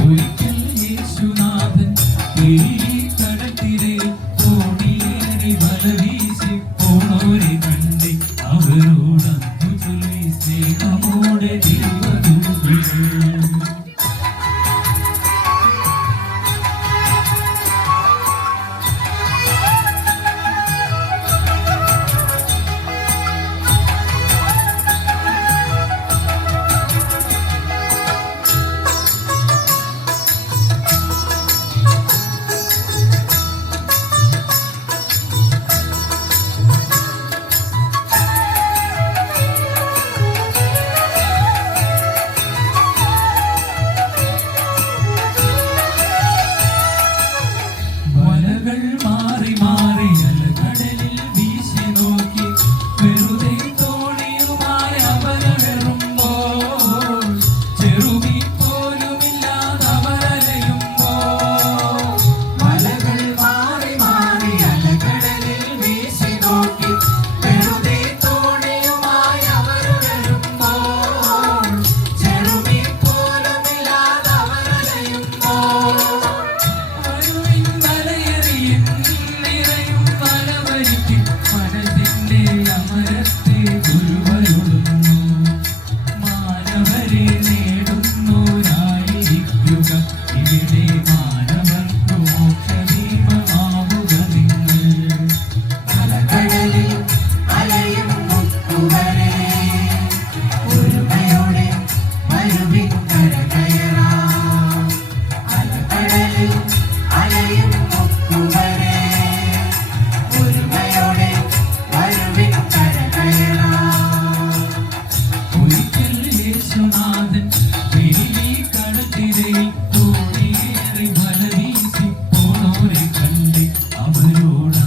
ഒരിക്കൽ യേശുനാഥൻ കടത്തിരെ തോണിയേറി വല വീശി പോണോരെ കണ്ടി അവരോടന്നു ചൊല്ലി സ്നേഹമോടെ ദൈവദൂതൻ. വലകൾ മാറി മാറി അലകടലിൽ വീശി നോക്കി വെറുതെ തോണിയുമായി അവരറുമ്പോൾ ചെറുമീ പോലുമില്ലാതെ അവരലയുമ്പോൾ വലകൾ മാറി മാറി അലകടലിൽ വീശി നോക്കി വെറുതെ തോണിയുമായി അവരറുമ്പോൾ ചെറുമീ പോലുമില്ലാതെ അവരലയുമ്പോൾ മനസ്സിന്റെ അമരത്തെ ഗുരുവരുളുന്നു മാനവരെ നേടുന്നോരായിരിക്കുക ഇവിടെ മാനവർക്ക് മോക്ഷദീപമാവുക നിങ്ങൾ അലകടലിൽ അലയും മുത്തുവരെ ഒരുമയോടെ വരുവിൻ കരകയറാം അലകടലിൽ അലയും മുത്തുവരെ ഒരിക്കൽ യേശുനാഥൻ കടത്തിരെ തോണിയേറി വല വീശി പോണോരെ കണ്ട് അവരോടന്നു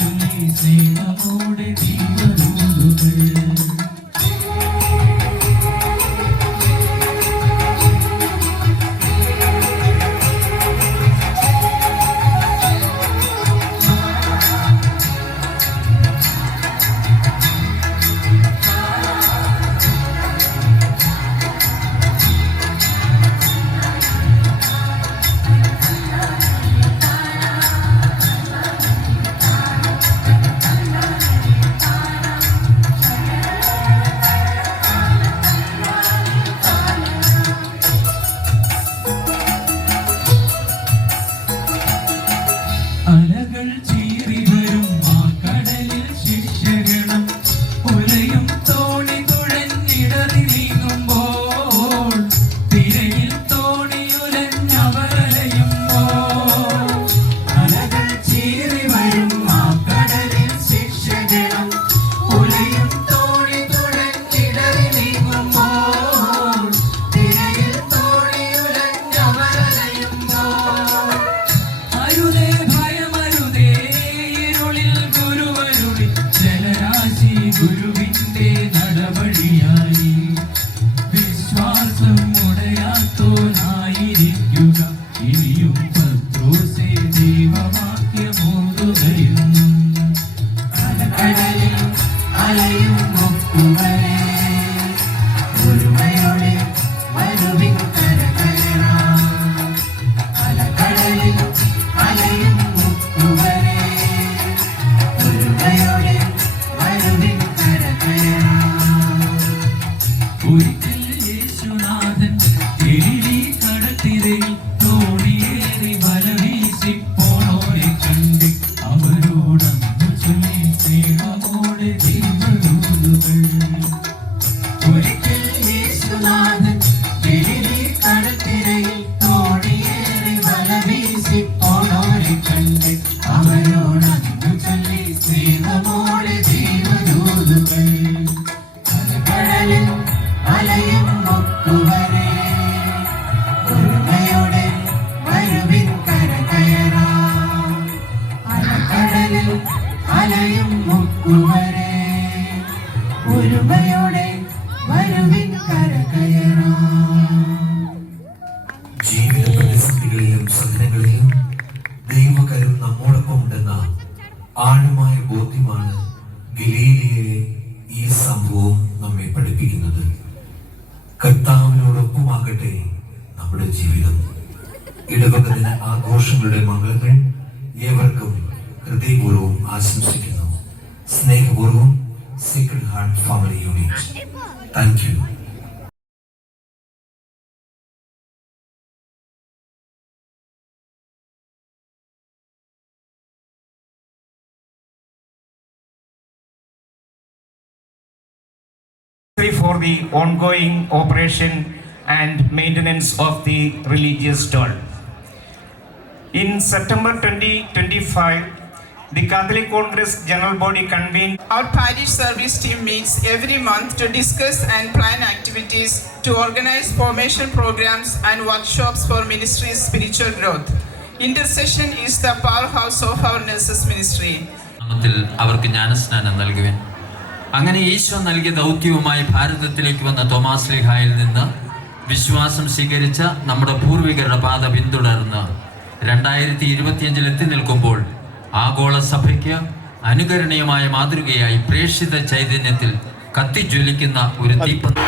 ചൊല്ലി സ്നേഹമോടെ ദൈവദൂതൻ. അലകൾ ചീറി വരും ആ കടലിൽ ശിഷ്യഗണം ഉലയും തോണി തുഴഞ്ഞിടറി നീങ്ങുമ്പോൾ തിരയിൽ തോണിയുലഞ്ഞവരലയുമ്പോൾ അലകൾ ചീറി വരും ആ കടലിൽ ശിഷ്യഗണം ഉലയും തോണി തുഴഞ്ഞിടറി നീങ്ങുമ്പോൾ തിരയിൽ തോണിയുലഞ്ഞവരലയുമ്പോൾ അരുതേ ഭയമരുതേ ഇരുളിൽ ഗുരുവരുളി ജലരാശി ഗുരുവിന്റെ നടപടിയായി വിശ്വാസം ഉടയാത്തോനായിരിക്കുക ഇനിയും പത്രോസേ ദൈവവാക്യമോതുകയും അലകടലിൽ അലയും മുത്തുവരെ ഒരുമയോടെ വരുവിൻ കരകയറാം അലകടലിൽ അലയും മുത്തുവരെ ഒരുമയോടെ വരുവിൻ കരകയറാം ഒരിക്കൽ യേശുനാഥൻ കടത്തിരയിൽ തോണിയേറി വല വീശി പോണോരെ കണ്ട് അവരോടന്നു ചൊല്ലി സ്നേഹമോടെ ദൈവദൂതൻ. ഒരിക്കൽ യേശുനാഥൻ കടത്തിരയിൽ തോണിയേറി വല വീശി പോണോരെ കണ്ട് അവരോടന്നു ചൊല്ലി സ്നേഹമോടെ ദൈവദൂതൻ. അലകടലിൽ അലയും മുത്തുവരെ ഒരുമയോടെ വരുവിൻ കരകയറാം അലകടലിൽ അലയും മുത്തുവരെ ഒരുമയോടെ വരുവിൻ കരകയറാം. ജീവിത പ്രതിസന്ധികളിലും സഹനങ്ങളിലും ദൈവകരം നമ്മോടൊപ്പം ഉണ്ടെന്ന ആഴമായ ബോധ്യമാണ് ഗലീലിയയിലെ ഈ സംഭവം നമ്മെ പഠിപ്പിക്കുന്നത്. കർത്താവിനോടൊപ്പം ആഘോഷങ്ങളുടെ മംഗളങ്ങൾ ഏവർക്കും ഹൃദയപൂർവ്വം ആശംസിക്കുന്നു. സ്നേഹപൂർവ്വം secret heart family unit. Thank you. For the ongoing operation and maintenance of the religious stall. In September 2025, the Catholic Congress General Body convened. Our parish service team meets every month to discuss and plan activities to organize formation programs and workshops for ministry's spiritual growth. Intercession is the powerhouse of our nurses ministry. അവർക്ക് ജ്ഞാനസ്നാനം നൽകുവാൻ അങ്ങനെ ഈശോ നൽകിയ ദൗത്യവുമായി ഭാരതത്തിലേക്ക് വന്ന Thomas ലീഹായിൽ നിന്ന് വിശ്വാസം സ്വീകരിച്ച നമ്മുടെ പൂർവികരുടെ പാത പിന്തുടർന്ന് 2025 എത്തി നിൽക്കുമ്പോൾ ആഗോള സഭയ്ക്ക് അനുകരണീയമായ മാതൃകയായി പ്രേക്ഷിത ചൈതന്യത്തിൽ കത്തിജ്വലിക്കുന്ന ഒരു തീപ്പന്ത്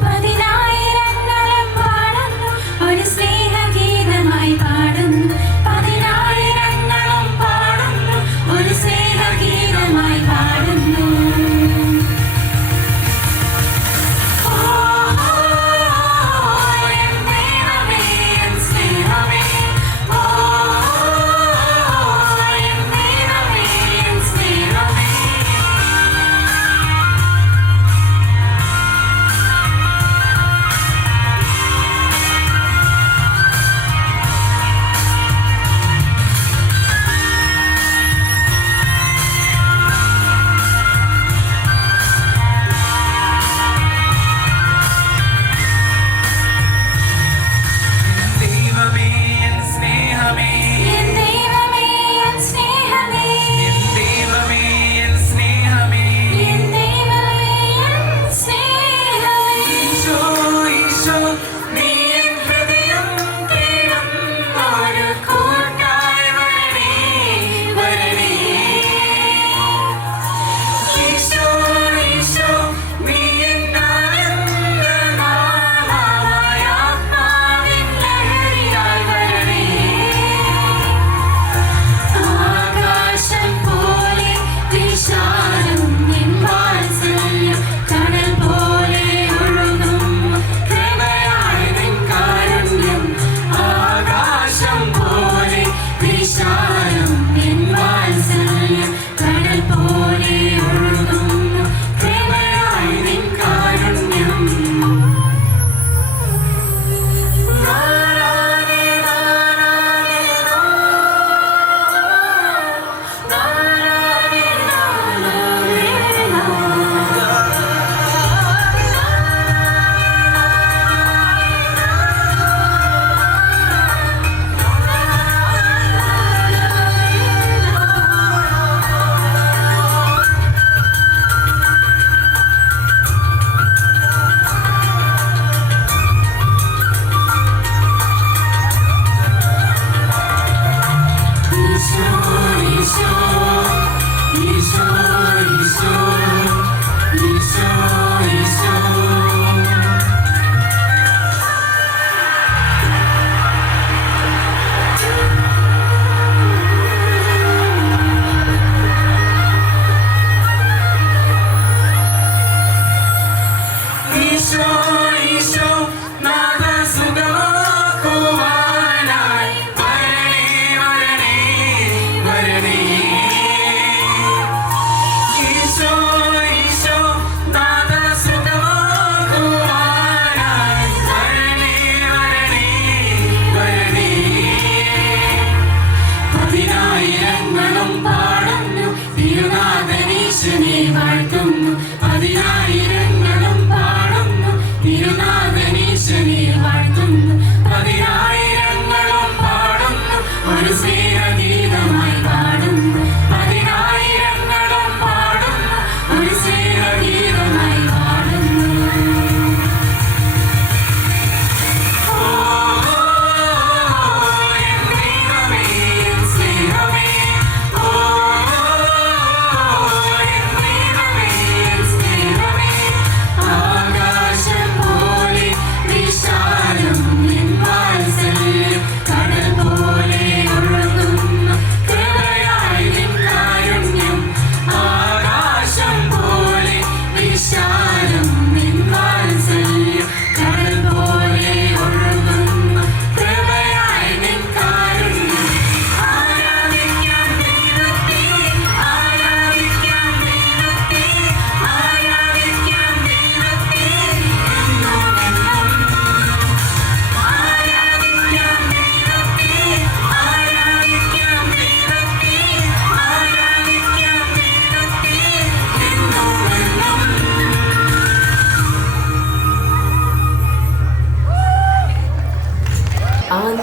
പതിനായിരങ്ങളും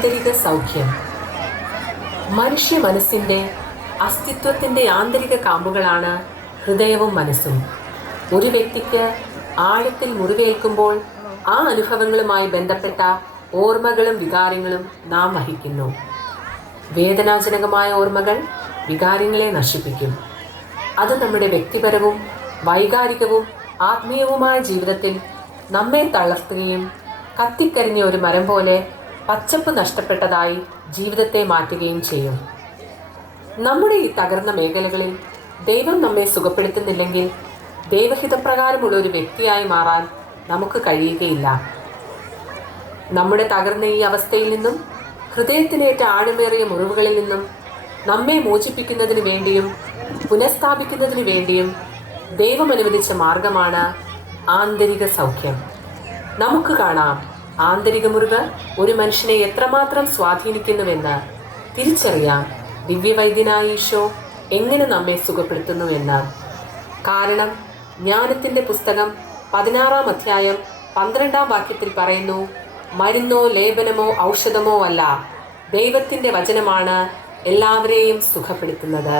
ആന്തരിക സൗഖ്യം. മനുഷ്യ മനസ്സിൻ്റെ അസ്തിത്വത്തിൻ്റെ ആന്തരിക കാമ്പുകളാണ് ഹൃദയവും മനസ്സും. ഒരു വ്യക്തിക്ക് ആഴത്തിൽ മുറിവേൽക്കുമ്പോൾ ആ അനുഭവങ്ങളുമായി ബന്ധപ്പെട്ട ഓർമ്മകളും വികാരങ്ങളും നാം വഹിക്കുന്നു. വേദനാജനകമായ ഓർമ്മകൾ വികാരങ്ങളെ നശിപ്പിക്കും. അത് നമ്മുടെ വ്യക്തിപരവും വൈകാരികവും ആത്മീയവുമായ ജീവിതത്തിൽ നമ്മെ തളർത്തുകയും കത്തിക്കരിഞ്ഞ ഒരു മരം പോലെ പച്ചപ്പ് നഷ്ടപ്പെട്ടതായി ജീവിതത്തെ മാറ്റുകയും ചെയ്യും. നമ്മുടെ ഈ തകർന്ന മേഖലകളിൽ ദൈവം നമ്മെ സുഖപ്പെടുത്തുന്നില്ലെങ്കിൽ ദൈവഹിതപ്രകാരമുള്ള ഒരു വ്യക്തിയായി മാറാൻ നമുക്ക് കഴിയുകയില്ല. നമ്മുടെ തകർന്ന ഈ അവസ്ഥയിൽ നിന്നും ഹൃദയത്തിനേറ്റ ആഴമേറിയ മുറിവുകളിൽ നിന്നും നമ്മെ മോചിപ്പിക്കുന്നതിന് വേണ്ടിയും പുനഃസ്ഥാപിക്കുന്നതിന് വേണ്ടിയും ദൈവം അനുവദിച്ച മാർഗമാണ് ആന്തരിക സൗഖ്യം. നമുക്ക് കാണാം ആന്തരിക മുറിവ് ഒരു മനുഷ്യനെ എത്രമാത്രം സ്വാധീനിക്കുന്നുവെന്ന്. തിരിച്ചറിയാം ദിവ്യവൈദ്യനായ ഈശോ എങ്ങനെ നമ്മെ സുഖപ്പെടുത്തുന്നുവെന്ന്. കാരണം ജ്ഞാനത്തിൻ്റെ പുസ്തകം 16-ാം അധ്യായം 12-ാം വാക്യത്തിൽ പറയുന്നു, മരുന്നോ ലേപനമോ ഔഷധമോ അല്ല, ദൈവത്തിൻ്റെ വചനമാണ് എല്ലാവരെയും സുഖപ്പെടുത്തുന്നത്.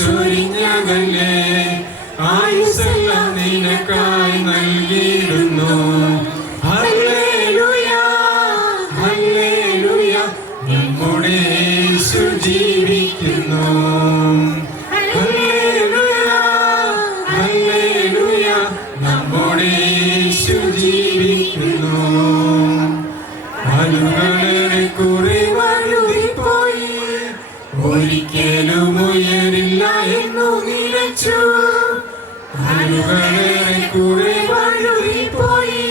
ചൊരിഞ്ഞതല്ലേ, ആയുസ്സെല്ലാം നിനക്കായി നൽകിയിടുന്നു. ഹല്ലേലൂയ, ഹല്ലേലൂയ, നമ്മുടെ യേശു ജീവിക്കുന്നു. ഹല്ലേലൂയ, ഹല്ലേലൂയ, നമ്മുടെ യേശു ജീവിക്കുന്നു. ആളുകളേറെ കുറെ വഴുതിപ്പോയി, ഒരിക്കലും ഉയരില്ല എന്നു നിലച്ചു. ആളുകളേറെ കുറെ വഴുതിപ്പോയി,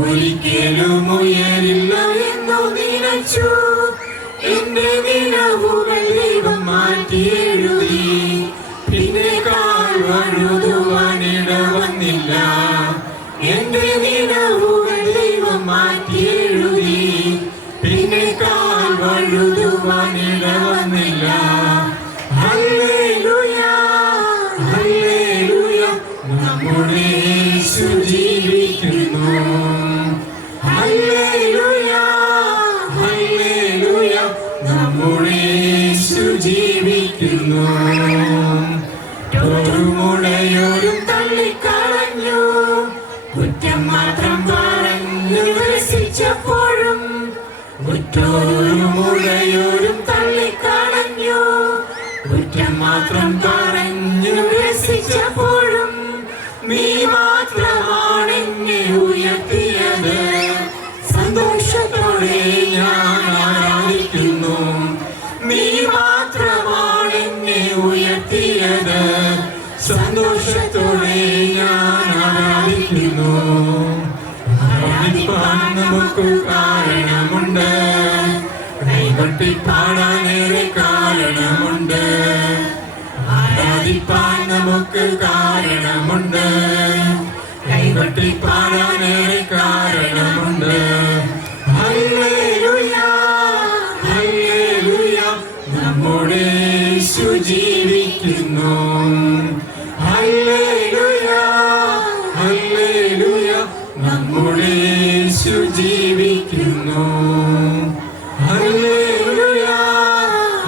ഒരിക്കലും ഉയരില്ല എന്നു നിലച്ചു. എന്റെ നിലവുകൾ ദൈവം മാറ്റി എഴുതി, പിന്നെ കാൽ വഴുതുവാനിട വന്നില്ല. എന്റെ നിലവുകൾ ദൈവം മാറ്റി എഴുതി, പിന്നെ കാൽ വഴുതുവാനിട വന്നില്ല. ഹല്ലേലൂയ, ഹല്ലേലൂയ, നമ്മുടെ യേശു ജീവിക്കുന്നു. ഹല്ലേലൂയ, ഹല്ലേലൂയ, നമ്മുടെ യേശു ജീവിക്കുന്നു. മുടയോരും തള്ളിക്കളഞ്ഞു, കുറ്റം മാത്രം പറഞ്ഞു രസിച്ചപ്പോഴും. മുടയോരും തള്ളിക്കളഞ്ഞു, കുറ്റം മാത്രം പറഞ്ഞു രസിച്ചപ്പോഴും. നീ മാത്രമാണെന്നെ ഉയർത്തിയത്, സന്തോഷത്തോടെ ഞാൻ ആരാധിക്കുന്നു. നീ മാത്രമാണെന്നെ ഉയർത്തിയത്, സന്തോഷത്തോടെ ഞാൻ ആരാധിക്കുന്നു. ആരാധിപ്പാൻ നമുക്ക് കാരണമുണ്ട്, കൈകൊട്ടി പാടാനേറെ കാരണമുണ്ട്. ആരാധിപ്പാൻ നമുക്ക് കാരണമുണ്ട്, കൈകൊട്ടി പാടാനേറെ കാരണമുണ്ട്. ഹല്ലേലൂയ, ഹല്ലേലൂയ, നമ്മുടെ യേശു ജീവിക്കുന്നു. ഹല്ലേലൂയ, ഹല്ലേലൂയ, നമ്മുടെ യേശു ജീവിക്കുന്നു. ഹല്ലേലൂയ,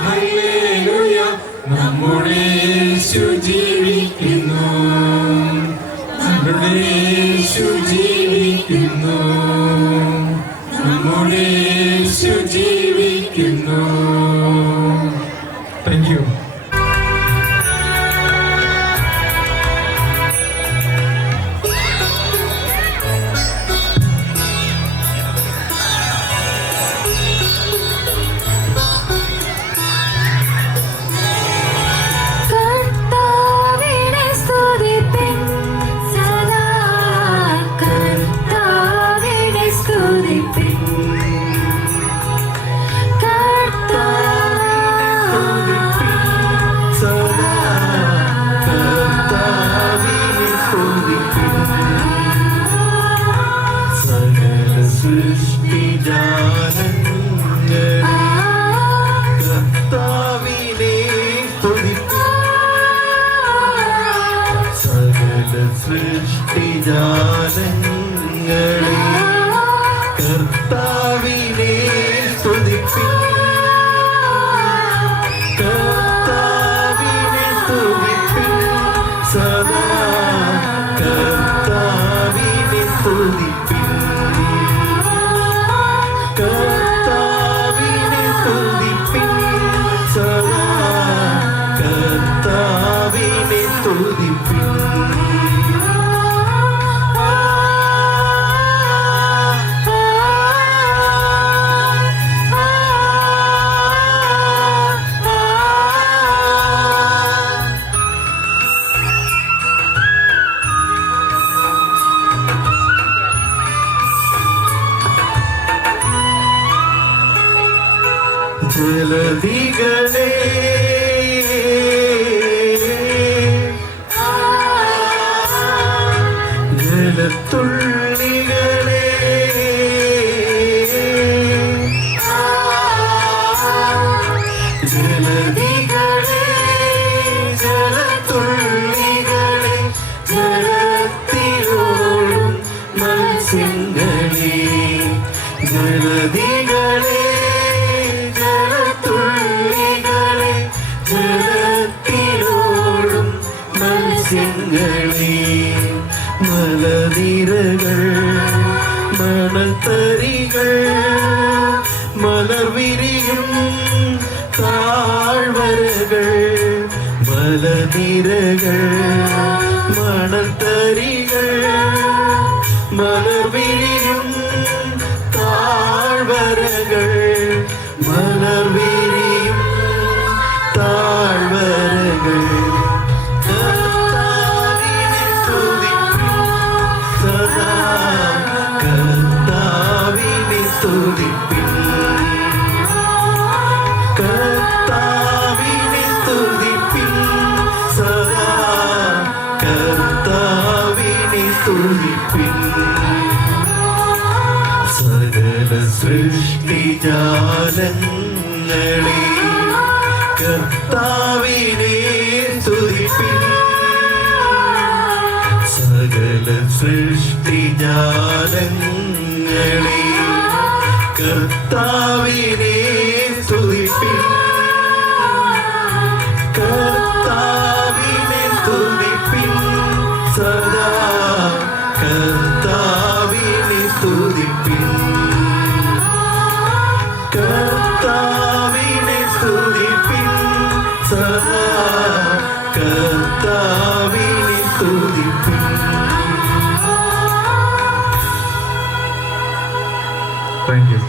ഹല്ലേലൂയ, നമ്മുടെ യേശു ജീവിക്കുന്നു. നമ്മുടെ യേശു ജീവിക്കുന്നു. നമ്മുടെ യേശു ജീവിക്കുന്നു. Thank you. സൃഷ്ടിജാലങ്ങളെ കർത്താവിനെ സ്തുതിപ്പിൻ. കർത്താവിനെ സ്തുതിപ്പിൻ സദാ, കർത്താവിനെ സ്തുതിപ്പിൻ. കർത്താവിനെ സ്തുതിപ്പിൻ സദാ, കർത്താവിനെ സ്തുതിപ്പിൻ. ജലധികളെ ജലത്തുള്ളികളെ ജലധികളെ ജലത്തുള്ളികളെ ജലത്തിലോടും മത്സ്യങ്ങളെ ജലധികളെ ജലത്തുള്ളികളെ സസ്യങ്ങളെ മലനിരകൾ മണത്തരികൾ മലർവിരിയും താഴ്വരകൾ മലനിരകൾ മണത്തരികൾ മലർവിരിയും താഴ്വരകൾ മലർവിരിയും താഴ്വരകൾ കർത്താവിനെ സ്തുതിപ്പിൻ സദാ കർത്താവിനെ സ്തുതിപ്പിൻ കർത്താവിനെ സ്തുതിപ്പിൻ സദാ കർത്താവിനെ സ്തുതിപ്പിൻ സകല സൃഷ്ടിജാലങ്ങളെ കർത്താവിനെ സ്തുതിപ്പിൻ സകല സൃഷ്ടിജാലങ്ങളെ കർത്താവിനെ സ്തുതിപ്പിൻ കർത്താവിനെ സ്തുതിപ്പിൻ സദാ കർത്താവിനെ സ്തുതിപ്പിൻ കർത്താവിനെ സ്തുതിപ്പിൻ സദാ കർത്താവിനെ സ്തുതിപ്പിൻ. Thank you.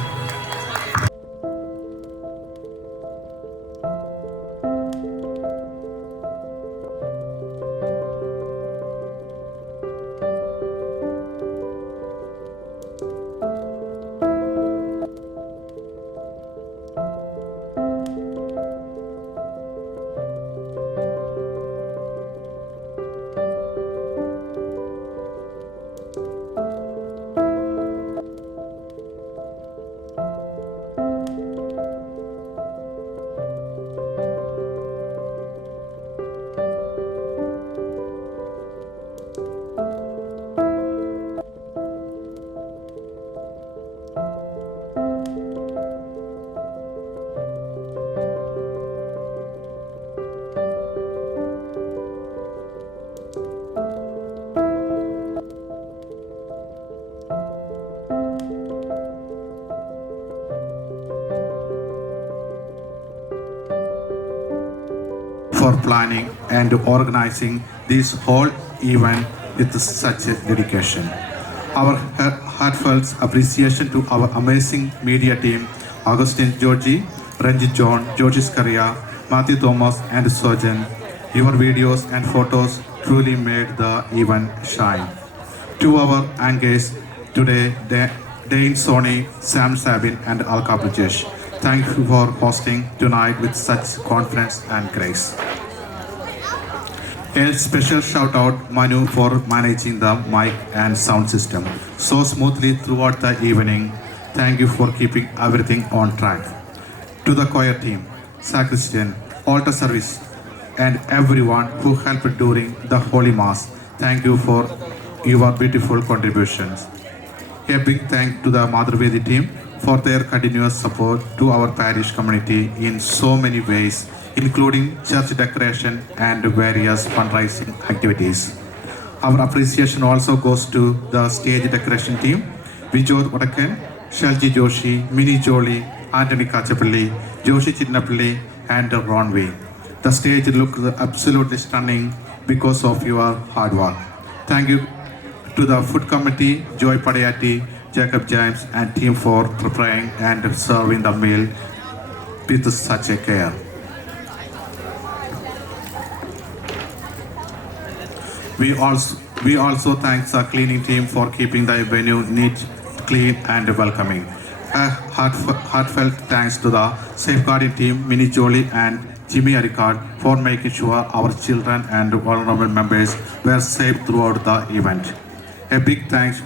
For planning and organizing this whole event with such a dedication. Our heartfelt appreciation to our amazing media team, Augustine Georgie, Ranjit John, George Scaria, Matthew Thomas and Sojan. Your videos and photos truly made the event shine. To our anchors today, Dane Sony, Sam Sabin and Alka Brajesh. Thank you for hosting tonight with such confidence and grace. A special shout out Manu for managing the mic and sound system so smoothly throughout the evening. Thank you for keeping everything on track. To the choir team, sacristan, altar service and everyone who helped during the Holy Mass, thank you for your beautiful contributions. A big thank to the Mother Vedi team for their continuous support to our parish community in so many ways, including church decoration and various fundraising activities. Our appreciation also goes to the stage decoration team, Vijod Odakan, Shalji Joshi, Mini Jolie, Anthony Kachapalli, Joshi Chinnapalli and Ron V. The stage looked absolutely stunning because of your hard work. Thank you to the food committee, Joy Padayati, Jacob James and team for preparing and serving the meal with such a care. We also thank the cleaning team for keeping the venue neat, clean and welcoming. A heartfelt thanks to the safeguarding team, Mini Jolie and Jimmy Aricard for making sure our children and vulnerable members were safe throughout the event. A big thanks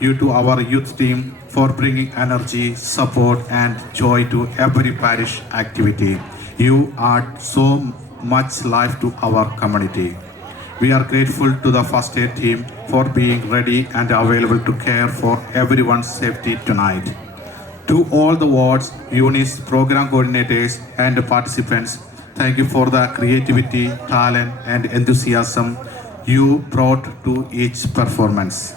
you to our youth team for bringing energy, support and joy to every parish activity. You add so much life to our community. We are grateful to the first aid team for being ready and available to care for everyone's safety tonight. To all the wards, units, program coordinators and participants, thank you for the creativity, talent and enthusiasm you brought to each performance.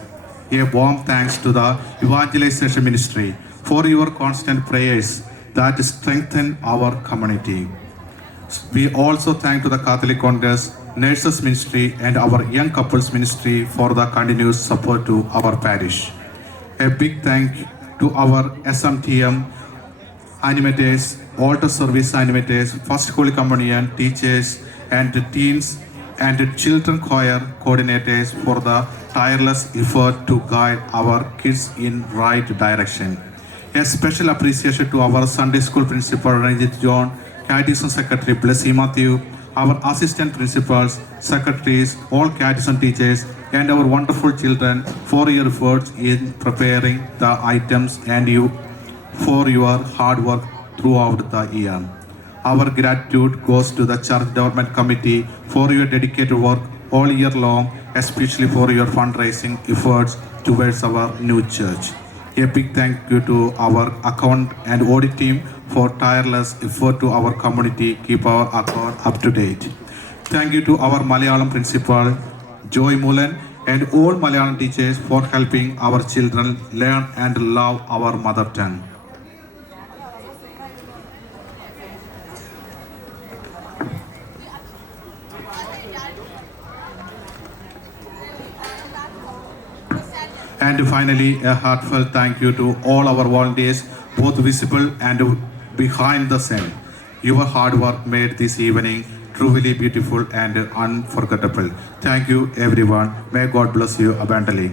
A warm thanks to the evangelization ministry for your constant prayers that strengthen our community. We also thank to the Catholic Congress, Nurses Ministry and our Young Couples Ministry for the continuous support to our parish. A big thank to our SMTM animators, altar service animators, First Holy Communion teachers and teens and children choir coordinators for the tireless effort to guide our kids in right direction. A special appreciation to our Sunday School Principal Ranjit John, Catechism Secretary Blessy Matthew, our assistant principals, secretaries, all catechism teachers, and our wonderful children for your efforts in preparing the items and you for your hard work throughout the year. Our gratitude goes to the Church Development Committee for your dedicated work all year long, especially for your fundraising efforts towards our new church. A big thank you to our account and audit team for tireless effort to our community, keep our account up to date. Thank you to our Malayalam principal, Joy Mulan, and all Malayalam teachers for helping our children learn and love our mother tongue. And finally, a heartfelt thank you to all our volunteers, both visible and behind the scene. Your hard work made this evening truly beautiful and unforgettable. Thank you, everyone. May God bless you abundantly.